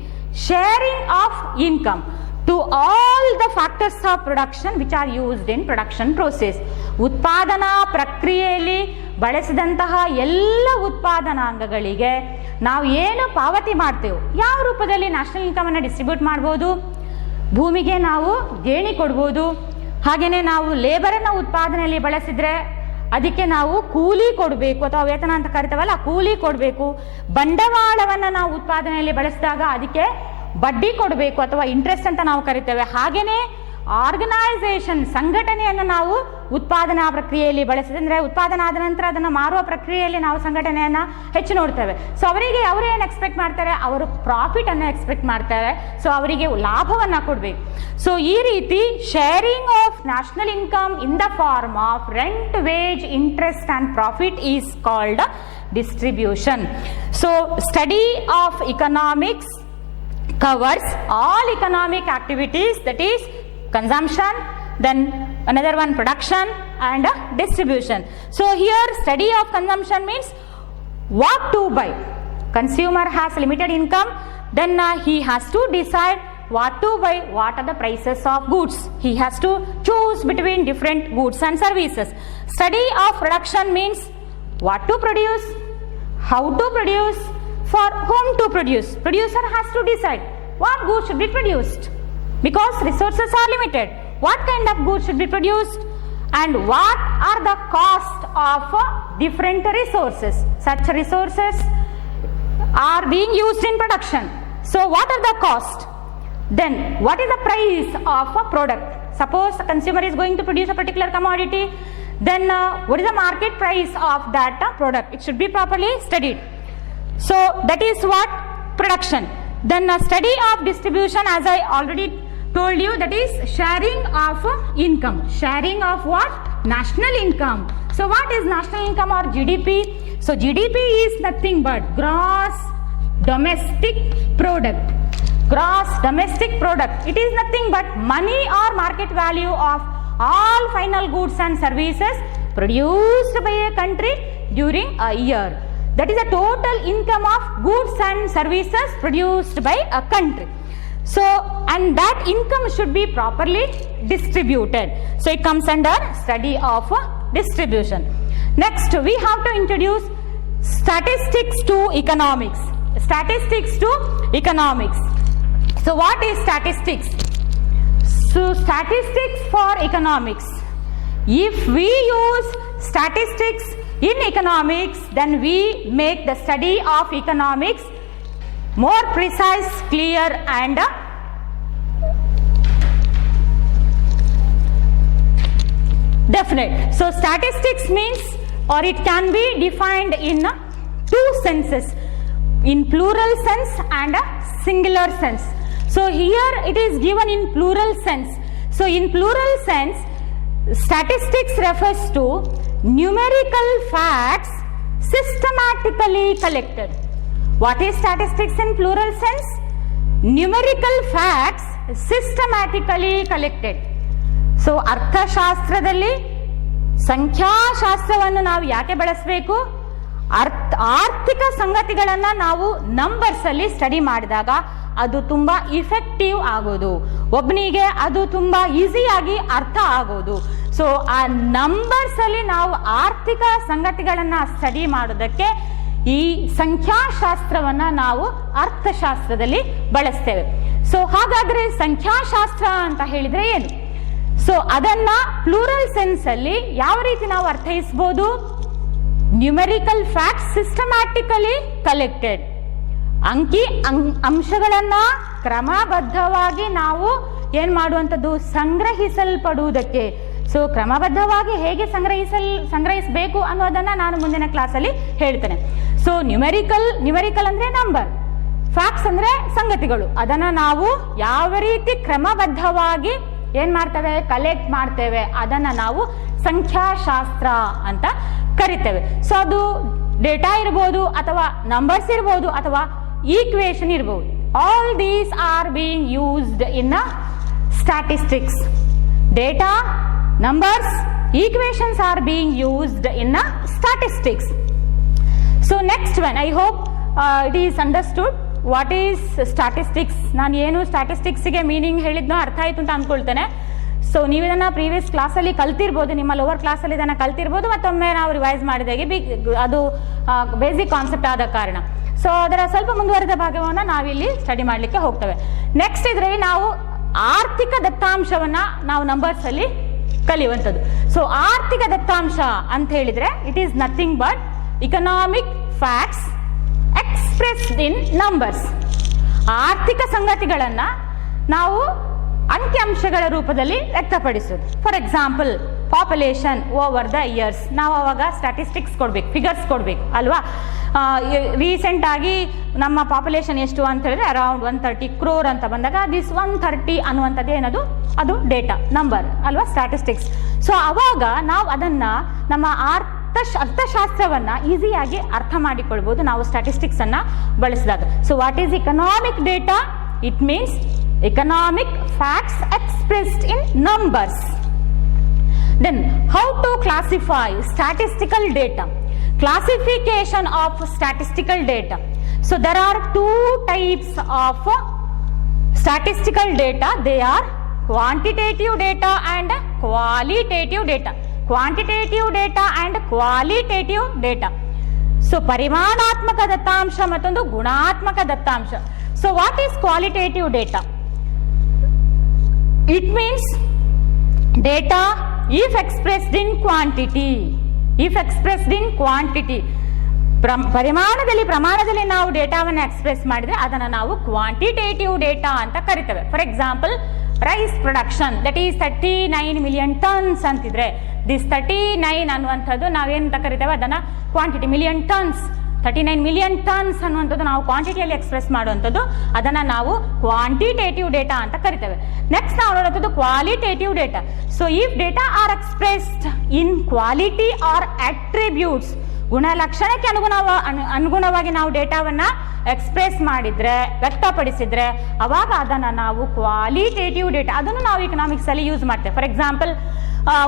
sharing of income to all the factors of production which are used in production process. ಉತ್ಪಾದನಾ ಪ್ರಕ್ರಿಯೆಯಲ್ಲಿ ಬಳಸಿದಂತಹ ಎಲ್ಲ ಉತ್ಪಾದನಾಂಗಗಳಿಗೆ ನಾವು ಏನು ಪಾವತಿ ಮಾಡ್ತೇವೆ, ಯಾವ ರೂಪದಲ್ಲಿ national income ಅನ್ನು ಡಿಸ್ಟ್ರಿಬ್ಯೂಟ್ ಮಾಡ್ಬೋದು? ಭೂಮಿಗೆ ನಾವು ದೇಣಿ ಕೊಡ್ಬೋದು, ಹಾಗೆಯೇ ನಾವು ಲೇಬರನ್ನು ಉತ್ಪಾದನೆಯಲ್ಲಿ ಬಳಸಿದ್ರೆ ಅದಕ್ಕೆ ನಾವು ಕೂಲಿ ಕೊಡಬೇಕು ಅಥವಾ ವೇತನ ಅಂತ ಕರಿತೇವಲ್ಲ, ಕೂಲಿ ಕೊಡಬೇಕು. ಬಂಡವಾಳವನ್ನು ನಾವು ಉತ್ಪಾದನೆಯಲ್ಲಿ ಬಳಸಿದಾಗ ಅದಕ್ಕೆ ಬಡ್ಡಿ ಕೊಡಬೇಕು ಅಥವಾ ಇಂಟ್ರೆಸ್ಟ್ ಅಂತ ನಾವು ಕರಿತೇವೆ. ಹಾಗೆಯೇ ಆರ್ಗನೈಸೇಷನ್, ಸಂಘಟನೆಯನ್ನು ನಾವು ಉತ್ಪಾದನಾ ಪ್ರಕ್ರಿಯೆಯಲ್ಲಿ ಬಳಸಿದ್ರೆ, ಅಂದರೆ ಉತ್ಪಾದನೆ ಆದ ನಂತರ ಅದನ್ನು ಮಾರುವ ಪ್ರಕ್ರಿಯೆಯಲ್ಲಿ ನಾವು ಸಂಘಟನೆಯನ್ನು ಹೆಚ್ಚು ನೋಡ್ತೇವೆ. ಸೊ ಅವರಿಗೆ ಅವರು ಏನು ಎಕ್ಸ್ಪೆಕ್ಟ್ ಮಾಡ್ತಾರೆ? ಅವರು ಪ್ರಾಫಿಟ್ ಅನ್ನು ಎಕ್ಸ್ಪೆಕ್ಟ್ ಮಾಡ್ತಾರೆ. ಸೊ ಅವರಿಗೆ ಲಾಭವನ್ನು ಕೊಡಬೇಕು. ಸೊ ಈ ರೀತಿ sharing of national income in the form of rent, wage, interest and profit is called distribution. So study of economics covers all economic activities, that is consumption, then another one production and distribution. So here study of consumption means what to buy. Consumer has limited income, then he has to decide what to buy, what are the prices of goods. He has to choose between different goods and services. Study of production means what to produce, how to produce, for whom to produce. Producer has to decide what goods should be produced because resources are limited. What kind of goods should be produced and what are the cost of different resources. Such resources are being used in production. So what are the cost? Then what is the price of a product? Suppose a consumer is going to produce a particular commodity, then what is the market price of that product? It should be properly studied. So that is what production. Then study of distribution, as I already told you, that is sharing of income. Sharing of what? National income. So what is national income or GDP? So GDP is nothing but gross domestic product. Gross domestic product. It is nothing but money or market value of all final goods and services produced by a country during a year. That is the total income of goods and services produced by a country. So, and that income should be properly distributed. So it comes under study of distribution. Next, we have to introduce statistics to economics. Statistics to economics. So what is statistics? So statistics for economics. If we use statistics in economics, then we make the study of economics more precise, clear and definite. So statistics means, or it can be defined in two senses, in plural sense and a singular sense. So here it is given in plural sense. So in plural sense, statistics refers to numerical facts systematically collected. What is statistics in plural sense? Numerical facts systematically collected. So ಅರ್ಥಶಾಸ್ತ್ರದಲ್ಲಿ ಸಂಖ್ಯಾಶಾಸ್ತ್ರವನ್ನು ನಾವು ಯಾಕೆ ಬಳಸಬೇಕು? ಆರ್ಥಿಕ ಸಂಗತಿಗಳನ್ನು ನಾವು numbers ಅಲ್ಲಿ study ಮಾಡಿದಾಗ ಅದು ತುಂಬಾ ಇಫೆಕ್ಟಿವ್ ಆಗೋದು, ಒಬ್ಬನಿಗೆ ಅದು ತುಂಬಾ ಈಸಿಯಾಗಿ ಅರ್ಥ ಆಗೋದು. ಸೊ ಆ ನಂಬರ್ಸ್ ಅಲ್ಲಿ ನಾವು ಆರ್ಥಿಕ ಸಂಗತಿಗಳನ್ನ ಸ್ಟಡಿ ಮಾಡೋದಕ್ಕೆ ಈ ಸಂಖ್ಯಾಶಾಸ್ತ್ರವನ್ನ ನಾವು ಅರ್ಥಶಾಸ್ತ್ರದಲ್ಲಿ ಬಳಸ್ತೇವೆ. ಸೊ ಹಾಗಾದ್ರೆ ಸಂಖ್ಯಾಶಾಸ್ತ್ರ ಅಂತ ಹೇಳಿದ್ರೆ ಏನು? ಸೊ ಅದನ್ನ ಪ್ಲೂರಲ್ ಸೆನ್ಸ್ ಅಲ್ಲಿ ಯಾವ ರೀತಿ ನಾವು ಅರ್ಥೈಸಬಹುದು? ನ್ಯೂಮೆರಿಕಲ್ ಫ್ಯಾಕ್ಟ್ಸ್ ಸಿಸ್ಟಮ್ಯಾಟಿಕಲಿ ಕಲೆಕ್ಟೆಡ್, ಅಂಶಗಳನ್ನ ಕ್ರಮಬದ್ಧವಾಗಿ ನಾವು ಏನ್ ಮಾಡುವಂಥದ್ದು? ಸಂಗ್ರಹಿಸಲ್ಪಡುವುದಕ್ಕೆ. ಸೊ ಕ್ರಮಬದ್ಧವಾಗಿ ಹೇಗೆ ಸಂಗ್ರಹಿಸಬೇಕು ಅನ್ನೋದನ್ನ ನಾನು ಮುಂದಿನ ಕ್ಲಾಸಲ್ಲಿ ಹೇಳ್ತೇನೆ. ಸೊ ನ್ಯೂಮೆರಿಕಲ್ ಅಂದ್ರೆ ನಂಬರ್, ಫ್ಯಾಕ್ಟ್ಸ್ ಅಂದ್ರೆ ಸಂಗತಿಗಳು. ಅದನ್ನ ನಾವು ಯಾವ ರೀತಿ ಕ್ರಮಬದ್ಧವಾಗಿ ಏನ್ ಮಾಡ್ತೇವೆ? ಕಲೆಕ್ಟ್ ಮಾಡ್ತೇವೆ. ಅದನ್ನ ನಾವು ಸಂಖ್ಯಾಶಾಸ್ತ್ರ ಅಂತ ಕರಿತೇವೆ. ಸೊ ಅದು ಡೇಟಾ ಇರ್ಬೋದು, ಅಥವಾ ನಂಬರ್ಸ್ ಇರ್ಬೋದು, ಅಥವಾ ಈಕ್ವೇಶನ್ ಇರ್ಬೋದು. All these are being used in statistics. Data, numbers, equations are being used in statistics. So next one, I hope it is understood what is statistics. ನಾನು ಏನು ಸ್ಟ್ಯಾಟಿಸ್ಟಿಕ್ಸ್ಗೆ ಮೀನಿಂಗ್ ಹೇಳಿದ್ನೋ ಅರ್ಥ ಆಯ್ತು ಅಂತ ಅಂದ್ಕೊಳ್ತೇನೆ. ಸೊ ನೀವು ಇದನ್ನ ಪ್ರೀವಿಯಸ್ ಕ್ಲಾಸಲ್ಲಿ ಕಲ್ತಿರ್ಬೋದು, ನಿಮ್ಮ ಲೋವರ್ ಕ್ಲಾಸಲ್ಲಿ ಇದನ್ನು ಕಲ್ತಿರ್ಬೋದು, ಮತ್ತೊಮ್ಮೆ ನಾವು ರಿವೈಸ್ ಮಾಡಿದಾಗೆ ಅದು ಬೇಸಿಕ್ ಕಾನ್ಸೆಪ್ಟ್ ಆದ ಕಾರಣ. ಸೊ ಅದರ ಸ್ವಲ್ಪ ಮುಂದುವರೆದ ಭಾಗವನ್ನು ನಾವಿಲ್ಲಿ ಸ್ಟಡಿ ಮಾಡಲಿಕ್ಕೆ ಹೋಗ್ತೇವೆ. ನೆಕ್ಸ್ಟ್ ಇದರಲ್ಲಿ ನಾವು ಆರ್ಥಿಕ ದತ್ತಾಂಶವನ್ನ ನಾವು ನಂಬರ್ಸ್ ಅಲ್ಲಿ ಕಲಿಯುವಂಥದ್ದು. ಸೊ ಆರ್ಥಿಕ ದತ್ತಾಂಶ ಅಂತ ಹೇಳಿದ್ರೆ it is nothing but economic facts expressed in numbers. ಆರ್ಥಿಕ ಸಂಗತಿಗಳನ್ನ ನಾವು ಅಂಕಿಅಂಶಗಳ ರೂಪದಲ್ಲಿ ವ್ಯಕ್ತಪಡಿಸೋದು. For example population over the years, ನಾವು ಅವಾಗ ಸ್ಟ್ಯಾಟಿಸ್ಟಿಕ್ಸ್ ಕೊಡ್ಬೇಕು, ಫಿಗರ್ಸ್ ಕೊಡ್ಬೇಕು ಅಲ್ವಾ? ರೀಸೆಂಟ್ ಆಗಿ ನಮ್ಮ ಪಾಪ್ಯುಲೇಷನ್ ಎಷ್ಟು ಅಂತ ಹೇಳಿದ್ರೆ ಅರೌಂಡ್ 130 crore ಅಂತ ಬಂದಾಗ ದಿಸ್ 130 ಅನ್ನುವಂಥದ್ದು ಏನದು? ಅದು ಡೇಟಾ, ನಂಬರ್ ಅಲ್ವಾ, ಸ್ಟ್ಯಾಟಿಸ್ಟಿಕ್ಸ್. ಸೊ ಅವಾಗ ನಾವು ಅದನ್ನ ನಮ್ಮ ಅರ್ಥಶಾಸ್ತ್ರವನ್ನ ಈಸಿಯಾಗಿ ಅರ್ಥ ಮಾಡಿಕೊಳ್ಬಹುದು ನಾವು ಸ್ಟ್ಯಾಟಿಸ್ಟಿಕ್ಸ್ ಅನ್ನ ಬಳಸಿದಾಗ. So what is economic data? It means economic facts expressed in numbers. Then how to classify statistical data? Classification of statistical data. So there are two types of statistical data. They are quantitative data and qualitative data. Quantitative data and qualitative data. So ಪರಿಮಾಣಾತ್ಮಕ ದತ್ತಾಂಶ ಮತ್ತೊಂದು ಗುಣಾತ್ಮಕ ದತ್ತಾಂಶ. So what is qualitative data? It means data if expressed in quantity. If expressed in quantity, ಪ್ರಮಾಣದಲ್ಲಿ ನಾವು ಡೇಟಾವನ್ನು express ಮಾಡಿದ್ರೆ ಅದನ್ನು ನಾವು ಕ್ವಾಂಟಿಟೇಟಿವ್ ಡೇಟಾ ಅಂತ ಕರಿತೇವೆ. For example rice production that is 39 million tons ಅಂತಿದ್ರೆ ದಿಸ್ 39 ಅನ್ನುವಂಥದ್ದು ನಾವೇನಂತ ಕರಿತೇವೆ? ಅದನ್ನ ಕ್ವಾಂಟಿಟಿ, million tons, 39 million tons ಅನ್ನುವಂಥದ್ದು ನಾವು ಕ್ವಾಂಟಿಟಿಯಲ್ಲಿ ಎಕ್ಸ್ಪ್ರೆಸ್ ಮಾಡುವಂಥದ್ದು, ಅದನ್ನ ನಾವು ಕ್ವಾಂಟಿಟೇಟಿವ್ ಡೇಟಾ ಅಂತ ಕರಿತೇವೆ. ನೆಕ್ಸ್ಟ್ ನಾವು ನೋಡುವಂಥದ್ದು qualitative data. So if data are expressed in quality or attributes, ಗುಣಲಕ್ಷಣಕ್ಕೆ ಅನುಗುಣವಾಗಿ ನಾವು ಡೇಟಾವನ್ನ ಎಕ್ಸ್ಪ್ರೆಸ್ ಮಾಡಿದ್ರೆ, ವ್ಯಕ್ತಪಡಿಸಿದ್ರೆ, ಅವಾಗ ಅದನ್ನ ನಾವು ಕ್ವಾಲಿಟೇಟಿವ್ ಡೇಟಾ, ಅದನ್ನು ನಾವು ಇಕನಾಮಿಕ್ಸ್ ಅಲ್ಲಿ ಯೂಸ್ ಮಾಡ್ತೇವೆ. ಫಾರ್ ಎಕ್ಸಾಂಪಲ್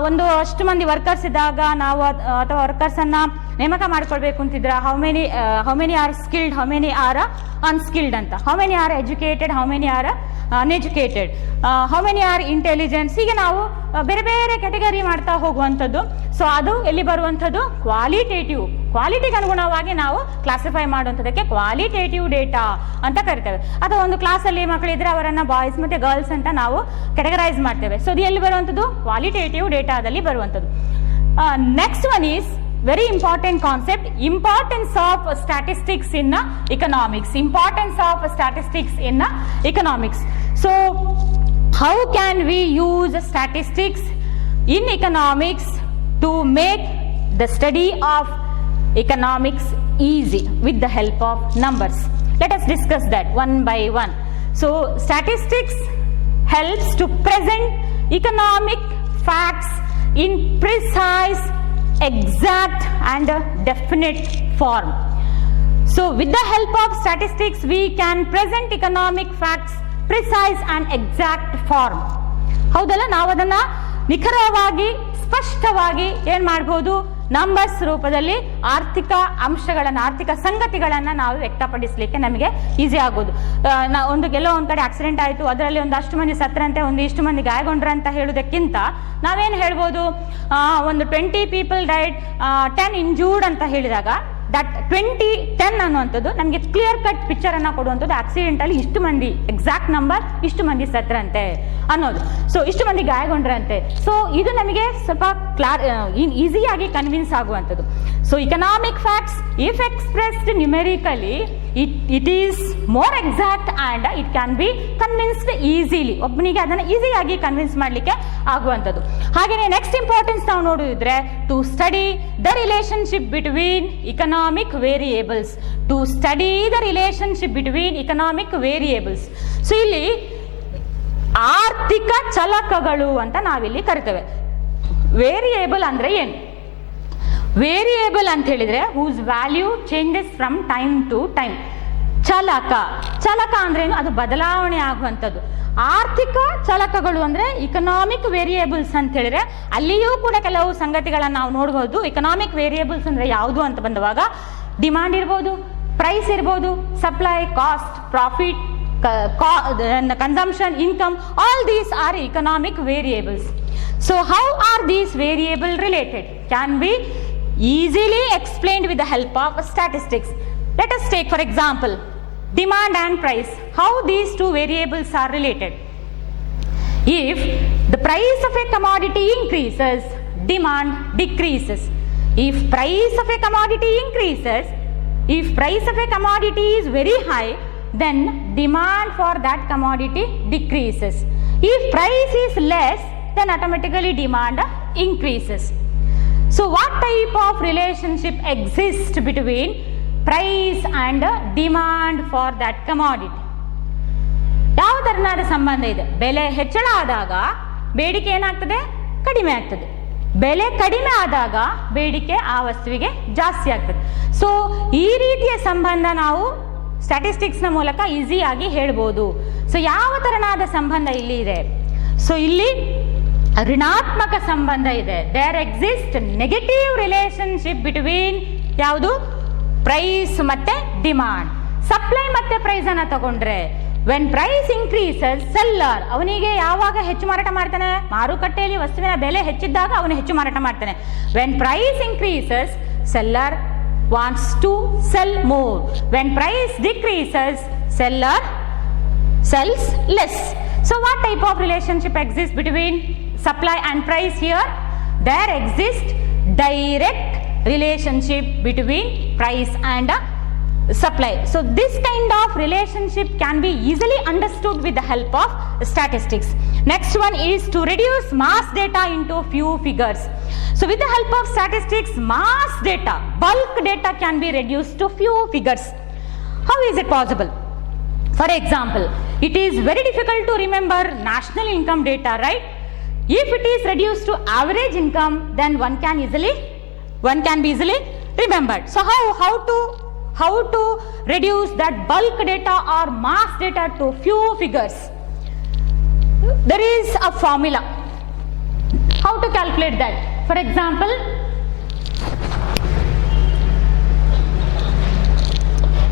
ಒಂದು ಅಷ್ಟು ಮಂದಿ ವರ್ಕರ್ಸ್ ಇದ್ದಾಗ ನಾವು ಅಥವಾ ವರ್ಕರ್ಸ್ ಅನ್ನ ನೇಮಕ ಮಾಡ್ಕೊಳ್ಬೇಕು ಅಂತಿದ್ರ, how many are skilled, how many are unskilled ಅಂತ, how many are educated, how many are uneducated, how many are intelligence, ಹೀಗೆ ನಾವು ಬೇರೆ ಬೇರೆ ಕ್ಯಾಟಗರಿ ಮಾಡ್ತಾ ಹೋಗುವಂಥದ್ದು. ಸೊ ಅದು ಎಲ್ಲಿ ಬರುವಂಥದ್ದು, ಕ್ವಾಲಿಟೇಟಿವ್, ಕ್ವಾಲಿಟಿಗೆ ಅನುಗುಣವಾಗಿ ನಾವು ಕ್ಲಾಸಿಫೈ ಮಾಡುವಂಥದ್ದಕ್ಕೆ ಕ್ವಾಲಿಟೇಟಿವ್ ಡೇಟಾ ಅಂತ ಕರಿತೇವೆ. ಅಥವಾ ಒಂದು ಕ್ಲಾಸಲ್ಲಿ ಮಕ್ಕಳಿದ್ರೆ ಅವರನ್ನು ಬಾಯ್ಸ್ ಮತ್ತು ಗರ್ಲ್ಸ್ ಅಂತ ನಾವು ಕೆಟಗರೈಸ್ ಮಾಡ್ತೇವೆ. ಸೊ ಇದು ಎಲ್ಲಿ ಬರುವಂಥದ್ದು, ಕ್ವಾಲಿಟೇಟಿವ್ ಡೇಟಾದಲ್ಲಿ ಬರುವಂಥದ್ದು. Next one is very important concept, importance of statistics in economics, importance of statistics in economics. So how can we use statistics in economics to make the study of economics easy with the help of numbers? Let us discuss that one by one. So statistics helps to present economic facts in precise, exact and definite form. So with the help of statistics we can present economic facts precise and exact form. ಹೌದಲ್ಲ, ನಾವು ಅದನ್ನ ನಿಖರವಾಗಿ ಸ್ಪಷ್ಟವಾಗಿ ಏನ್ ಮಾಡಬಹುದು, numbers ರೂಪದಲ್ಲಿ ಆರ್ಥಿಕ ಅಂಶಗಳನ್ನು, ಆರ್ಥಿಕ ಸಂಗತಿಗಳನ್ನು ನಾವು ವ್ಯಕ್ತಪಡಿಸಲಿಕ್ಕೆ ನಮಗೆ ಈಸಿ ಆಗೋದು. ಎಲ್ಲೋ ಒಂದ್ ಕಡೆ ಆಕ್ಸಿಡೆಂಟ್ ಆಯಿತು, ಅದರಲ್ಲಿ ಒಂದಷ್ಟು ಮಂದಿ ಸತ್ರಂತೆ, ಒಂದಿಷ್ಟು ಮಂದಿ ಗಾಯಗೊಂಡ್ರಂತ ಹೇಳೋದಕ್ಕಿಂತ ನಾವೇನು ಹೇಳ್ಬೋದು, ಒಂದು 20 ಪೀಪಲ್ ಡೈಡ್ 10 ಇಂಜೂರ್ಡ್ ಅಂತ ಹೇಳಿದಾಗ ದಟ್ 20-10 ಅನ್ನುವಂಥದ್ದು ನಮಗೆ ಕ್ಲಿಯರ್ ಕಟ್ ಪಿಕ್ಚರ್ ಅನ್ನ ಕೊಡುವಂಥದ್ದು. ಆಕ್ಸಿಡೆಂಟ್ ಅಲ್ಲಿ ಇಷ್ಟು ಮಂದಿ, ಎಕ್ಸಾಕ್ಟ್ ನಂಬರ್ ಇಷ್ಟು ಮಂದಿ ಸತ್ರಂತೆ ಅನ್ನೋದು, ಸೊ ಇಷ್ಟು ಮಂದಿ ಗಾಯಗೊಂಡ್ರಂತೆ. ಸೊ ಇದು ನಮಗೆ ಸ್ವಲ್ಪ ಈಸಿಯಾಗಿ ಕನ್ವಿನ್ಸ್ ಆಗುವಂಥದ್ದು. So economic facts if expressed numerically it is more exact and it can be convinced easily, ಒಬ್ಬನಿಗೆ ಅದನ್ನು ಈಸಿಯಾಗಿ ಕನ್ವಿನ್ಸ್ ಮಾಡಲಿಕ್ಕೆ ಆಗುವಂಥದ್ದು. ಹಾಗೆಯೇ ನೆಕ್ಸ್ಟ್ ಇಂಪಾರ್ಟೆನ್ಸ್ ನಾವು ನೋಡಿದ್ರೆ, to study the relationship between economic variables, to study the relationship between economic variables. ಸೊ ಇಲ್ಲಿ ಆರ್ಥಿಕ ಚಲಕಗಳು ಅಂತ ನಾವಿಲ್ಲಿ ಕರಿತೇವೆ. ವೇರಿಯೇಬಲ್ ಅಂದ್ರೆ ಏನು? ವೇರಿಯೇಬಲ್ ಅಂತ ಹೇಳಿದ್ರೆ whose value changes from time to time. ಚಲಕ, ಚಲಕ ಅಂದ್ರೇನು? ಅದು ಬದಲಾವಣೆ ಆಗುವಂಥದ್ದು. ಆರ್ಥಿಕ ಚಲಕಗಳು ಅಂದ್ರೆ ಇಕನಾಮಿಕ್ ವೇರಿಯೇಬಲ್ಸ್ ಅಂತ ಹೇಳಿದ್ರೆ ಅಲ್ಲಿಯೂ ಕೂಡ ಕೆಲವು ಸಂಗತಿಗಳನ್ನು ನಾವು ನೋಡಬಹುದು. ಇಕನಾಮಿಕ್ ವೇರಿಯೇಬಲ್ಸ್ ಅಂದ್ರೆ ಯಾವುದು ಅಂತ ಬಂದವಾಗ ಡಿಮಾಂಡ್ ಇರ್ಬೋದು, ಪ್ರೈಸ್ ಇರ್ಬೋದು, supply, cost, profit, consumption, income, all these are economic variables. So how are these variable related? Can be easily explained with the help of statistics. Let us take for example demand and price. How these two variables are related? If the price of a commodity increases, demand decreases. If price of a commodity increases, if price of a commodity is very high, then demand for that commodity decreases. If price is less, then automatically demand increases. So what type of relationship exists between price and demand for that commodity? ಯಾವ ತರನಾದ ಸಂಬಂಧ ಇದೆ? ಬೆಲೆ ಹೆಚ್ಚಳ ಆದಾಗ ಬೇಡಿಕೆ ಏನಾಗ್ತದೆ? ಕಡಿಮೆ ಆಗ್ತದೆ. ಬೆಲೆ ಕಡಿಮೆ ಆದಾಗ ಬೇಡಿಕೆ ಆ ವಸ್ತುವಿಗೆ ಜಾಸ್ತಿ ಆಗ್ತದೆ. ಸೊ ಈ ರೀತಿಯ ಸಂಬಂಧ ನಾವು ಸ್ಟ್ಯಾಟಿಸ್ಟಿಕ್ಸ್ನ ಮೂಲಕ ಈಸಿಯಾಗಿ ಹೇಳ್ಬೋದು. ಸೊ ಯಾವ ತರನಾದ ಸಂಬಂಧ ಇಲ್ಲಿ ಇದೆ? ಸೊ ಇಲ್ಲಿ ಋಣಾತ್ಮಕ ಸಂಬಂಧ ಇದೆ. There exist negative relationship between ಯಾವುದು? ಪ್ರೈಸ್ ಮತ್ತೆ ಡಿಮಾಂಡ್. ಸಪ್ಲೈ ಮತ್ತೆ ಪ್ರೈಸ್ ಅನ್ನ ತಗೊಂಡ್ರೆ, ವೆನ್ ಪ್ರೈಸ್ ಇನ್ಕ್ರೀಸಸ್, ಸೆಲ್ಲರ್ ಅವನಿಗೆ ಯಾವಾಗ ಹೆಚ್ಚು ಮಾರಾಟ ಮಾಡ್ತಾನೆ? ಮಾರುಕಟ್ಟೆಯಲ್ಲಿ ವಸ್ತುವಿನ ಬೆಲೆ ಹೆಚ್ಚಿದ್ದಾಗ ಅವನು ಹೆಚ್ಚು ಮಾರಾಟ ಮಾಡ್ತಾನೆ. When price increases, seller wants to sell more. When price decreases, seller sells less. So what type of relationship exist between supply and price here? There exists direct relationship between price and supply. So this kind of relationship can be easily understood with the help of statistics. Next one is to reduce mass data into few figures. So with the help of statistics, mass data, bulk data can be reduced to few figures. How is it possible? For example, it is very difficult to remember national income data, right? If it is reduced to average income, then one can be easily remembered. So how to reduce that bulk data or mass data to few figures? There is a formula. How to calculate that? For example,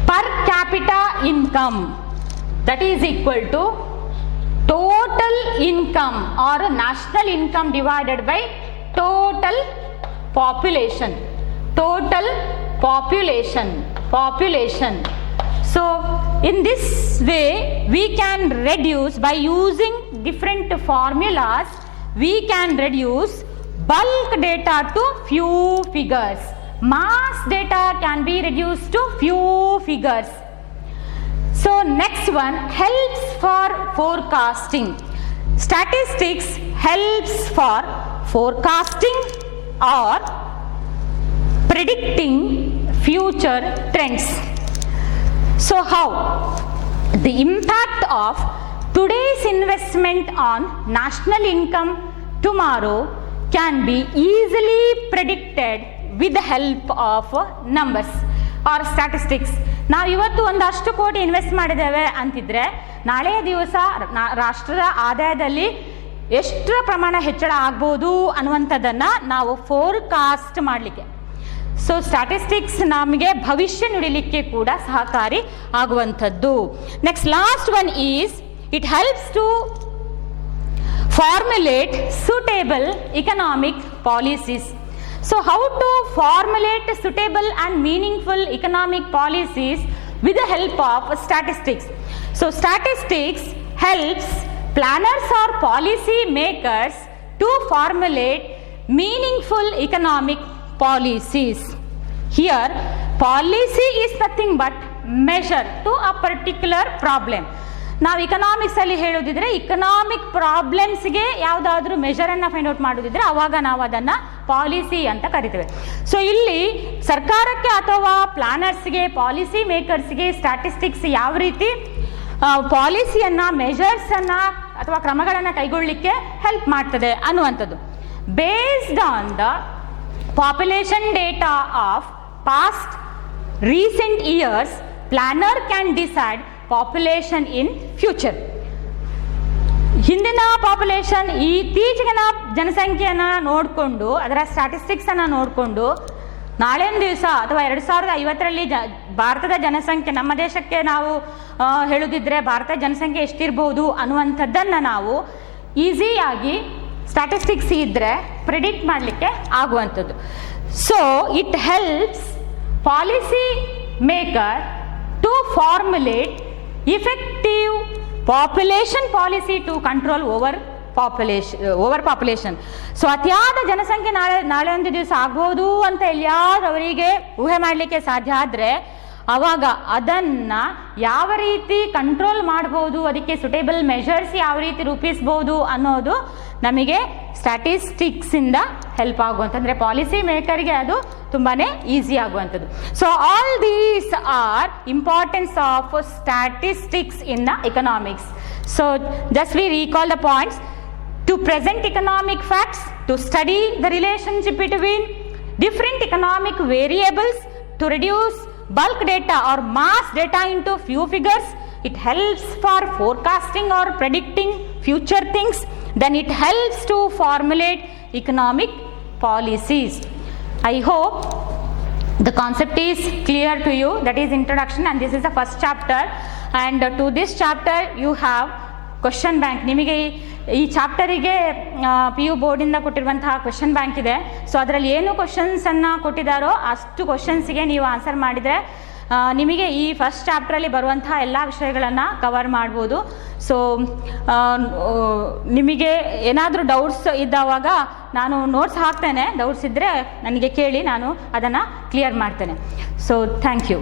per capita income, that is equal to total income or national income divided by total population. Total population. So in this way we can reduce, by using different formulas, we can reduce bulk data to few figures. Mass data can be reduced to few figures. So next one, helps for forecasting. Statistics helps for forecasting or predicting future trends. So how? The impact of today's investment on national income tomorrow can be easily predicted with the help of numbers or statistics. ನಾವು ಇವತ್ತು ಒಂದಷ್ಟು ಕೋಟಿ invest ಮಾಡಿದ್ದೇವೆ ಅಂತಿದ್ರೆ ನಾಳೆಯ ದಿವಸ ರಾಷ್ಟ್ರದ ಆದಾಯದಲ್ಲಿ ಎಷ್ಟರ ಪ್ರಮಾಣ ಹೆಚ್ಚಳ ಆಗ್ಬೋದು ಅನ್ನುವಂಥದ್ದನ್ನು ನಾವು ಫೋರ್ಕಾಸ್ಟ್ ಮಾಡಲಿಕ್ಕೆ, ಸೊ ಸ್ಟ್ಯಾಟಿಸ್ಟಿಕ್ಸ್ ನಮಗೆ ಭವಿಷ್ಯ ನುಡಿಲಿಕ್ಕೆ ಕೂಡ ಸಹಕಾರಿ ಆಗುವಂಥದ್ದು. Next last one is it helps to formulate suitable economic policies. So how to formulate suitable and meaningful economic policies with the help of statistics? So statistics helps planners or policy makers to formulate meaningful economic policies. Here policy is nothing but measure to a particular problem. ನಾವು economics ಅಲ್ಲಿ ಹೇಳೋದಿದ್ರೆ economic ಪ್ರಾಬ್ಲಮ್ಸ್ಗೆ ಯಾವುದಾದ್ರೂ ಮೆಷರನ್ನು find out ಮಾಡೋದಿದ್ರೆ ಅವಾಗ ನಾವು ಅದನ್ನು policy ಅಂತ ಕರಿತೇವೆ. So ಇಲ್ಲಿ ಸರ್ಕಾರಕ್ಕೆ ಅಥವಾ ಪ್ಲಾನರ್ಸ್ಗೆ, ಪಾಲಿಸಿ ಮೇಕರ್ಸ್ಗೆ ಸ್ಟ್ಯಾಟಿಸ್ಟಿಕ್ಸ್ ಯಾವ ರೀತಿ ಪಾಲಿಸಿಯನ್ನು, ಮೆಷರ್ಸನ್ನು ಅಥವಾ ಕ್ರಮಗಳನ್ನು ಕೈಗೊಳ್ಳಲಿಕ್ಕೆ ಹೆಲ್ಪ್ ಮಾಡ್ತದೆ ಅನ್ನುವಂಥದ್ದು. Based on the population data of past recent years, planner can decide population in future. ಹಿಂದಿನ ಪಾಪ್ಯುಲೇಷನ್, ಇತ್ತೀಚಿನ ಜನಸಂಖ್ಯೆಯನ್ನು ನೋಡಿಕೊಂಡು, ಅದರ ಸ್ಟ್ಯಾಟಿಸ್ಟಿಕ್ಸನ್ನು ನೋಡಿಕೊಂಡು ನಾಳಿನ ದಿವಸ ಅಥವಾ 2050ರಲ್ಲಿ ಭಾರತದ ಜನಸಂಖ್ಯೆ, ನಮ್ಮ ದೇಶಕ್ಕೆ ನಾವು ಹೇಳೋದಿದ್ರೆ ಭಾರತದ ಜನಸಂಖ್ಯೆ ಎಷ್ಟಿರ್ಬೋದು ಅನ್ನುವಂಥದ್ದನ್ನು ನಾವು ಈಸಿಯಾಗಿ ಸ್ಟ್ಯಾಟಿಸ್ಟಿಕ್ಸ್ ಇದ್ದರೆ ಪ್ರಿಡಿಕ್ಟ್ ಮಾಡಲಿಕ್ಕೆ ಆಗುವಂಥದ್ದು. So it helps policy maker to formulate effective population policy to control overpopulation. So ಅತಿಯಾದ ಜನಸಂಖ್ಯೆ ನಾಳೆ ಒಂದು ದಿವಸ ಆಗ್ಬೋದು ಅಂತ ಎಲ್ಲಿಯಾದ್ರೂ ಅವರಿಗೆ ಊಹೆ ಮಾಡಲಿಕ್ಕೆ ಸಾಧ್ಯ ಆದರೆ ಆವಾಗ ಅದನ್ನು ಯಾವ ರೀತಿ ಕಂಟ್ರೋಲ್ ಮಾಡ್ಬೋದು, ಅದಕ್ಕೆ ಸುಟೇಬಲ್ ಮೆಷರ್ಸ್ ಯಾವ ರೀತಿ ರೂಪಿಸ್ಬೋದು ಅನ್ನೋದು ನಮಗೆ ಸ್ಟ್ಯಾಟಿಸ್ಟಿಕ್ಸಿಂದ ಹೆಲ್ಪ್ ಆಗುವಂಥದ್ದು, ಅಂದರೆ ಪಾಲಿಸಿ ಮೇಕರ್ಗೆ ಅದು ತುಂಬಾ ಈಸಿ ಆಗುವಂಥದ್ದು. So all these are importance of statistics in the economics. So just we recall the points. To present economic facts, to study the relationship between different economic variables, to reduce bulk data or mass data into few figures. It helps for forecasting or predicting future things. Then it helps to formulate economic policies. I hope the concept is clear to you. That is introduction, and this is the first chapter. And to this chapter you have question bank. ನಿಮಗೆ ಈ ಚಾಪ್ಟರಿಗೆ PU ಬೋರ್ಡಿಂದ ಕೊಟ್ಟಿರುವಂತಹ question bank ಇದೆ. So ಅದರಲ್ಲಿ ಏನು ಕ್ವಶನ್ಸನ್ನು ಕೊಟ್ಟಿದ್ದಾರೋ ಅಷ್ಟು ಕ್ವಶನ್ಸಿಗೆ ನೀವು answer ಮಾಡಿದರೆ ನಿಮಗೆ ಈ ಫಸ್ಟ್ ಚಾಪ್ಟ್ರಲ್ಲಿ ಬರುವಂತಹ ಎಲ್ಲ ವಿಷಯಗಳನ್ನು ಕವರ್ ಮಾಡ್ಬೋದು. ಸೊ ನಿಮಗೆ ಏನಾದರೂ ಡೌಟ್ಸ್ ಇದ್ದಾವಾಗ ನಾನು ನೋಟ್ಸ್ ಹಾಕ್ತೇನೆ. ಡೌಟ್ಸ್ ಇದ್ದರೆ ನನಗೆ ಕೇಳಿ, ನಾನು ಅದನ್ನು ಕ್ಲಿಯರ್ ಮಾಡ್ತೇನೆ. So thank you.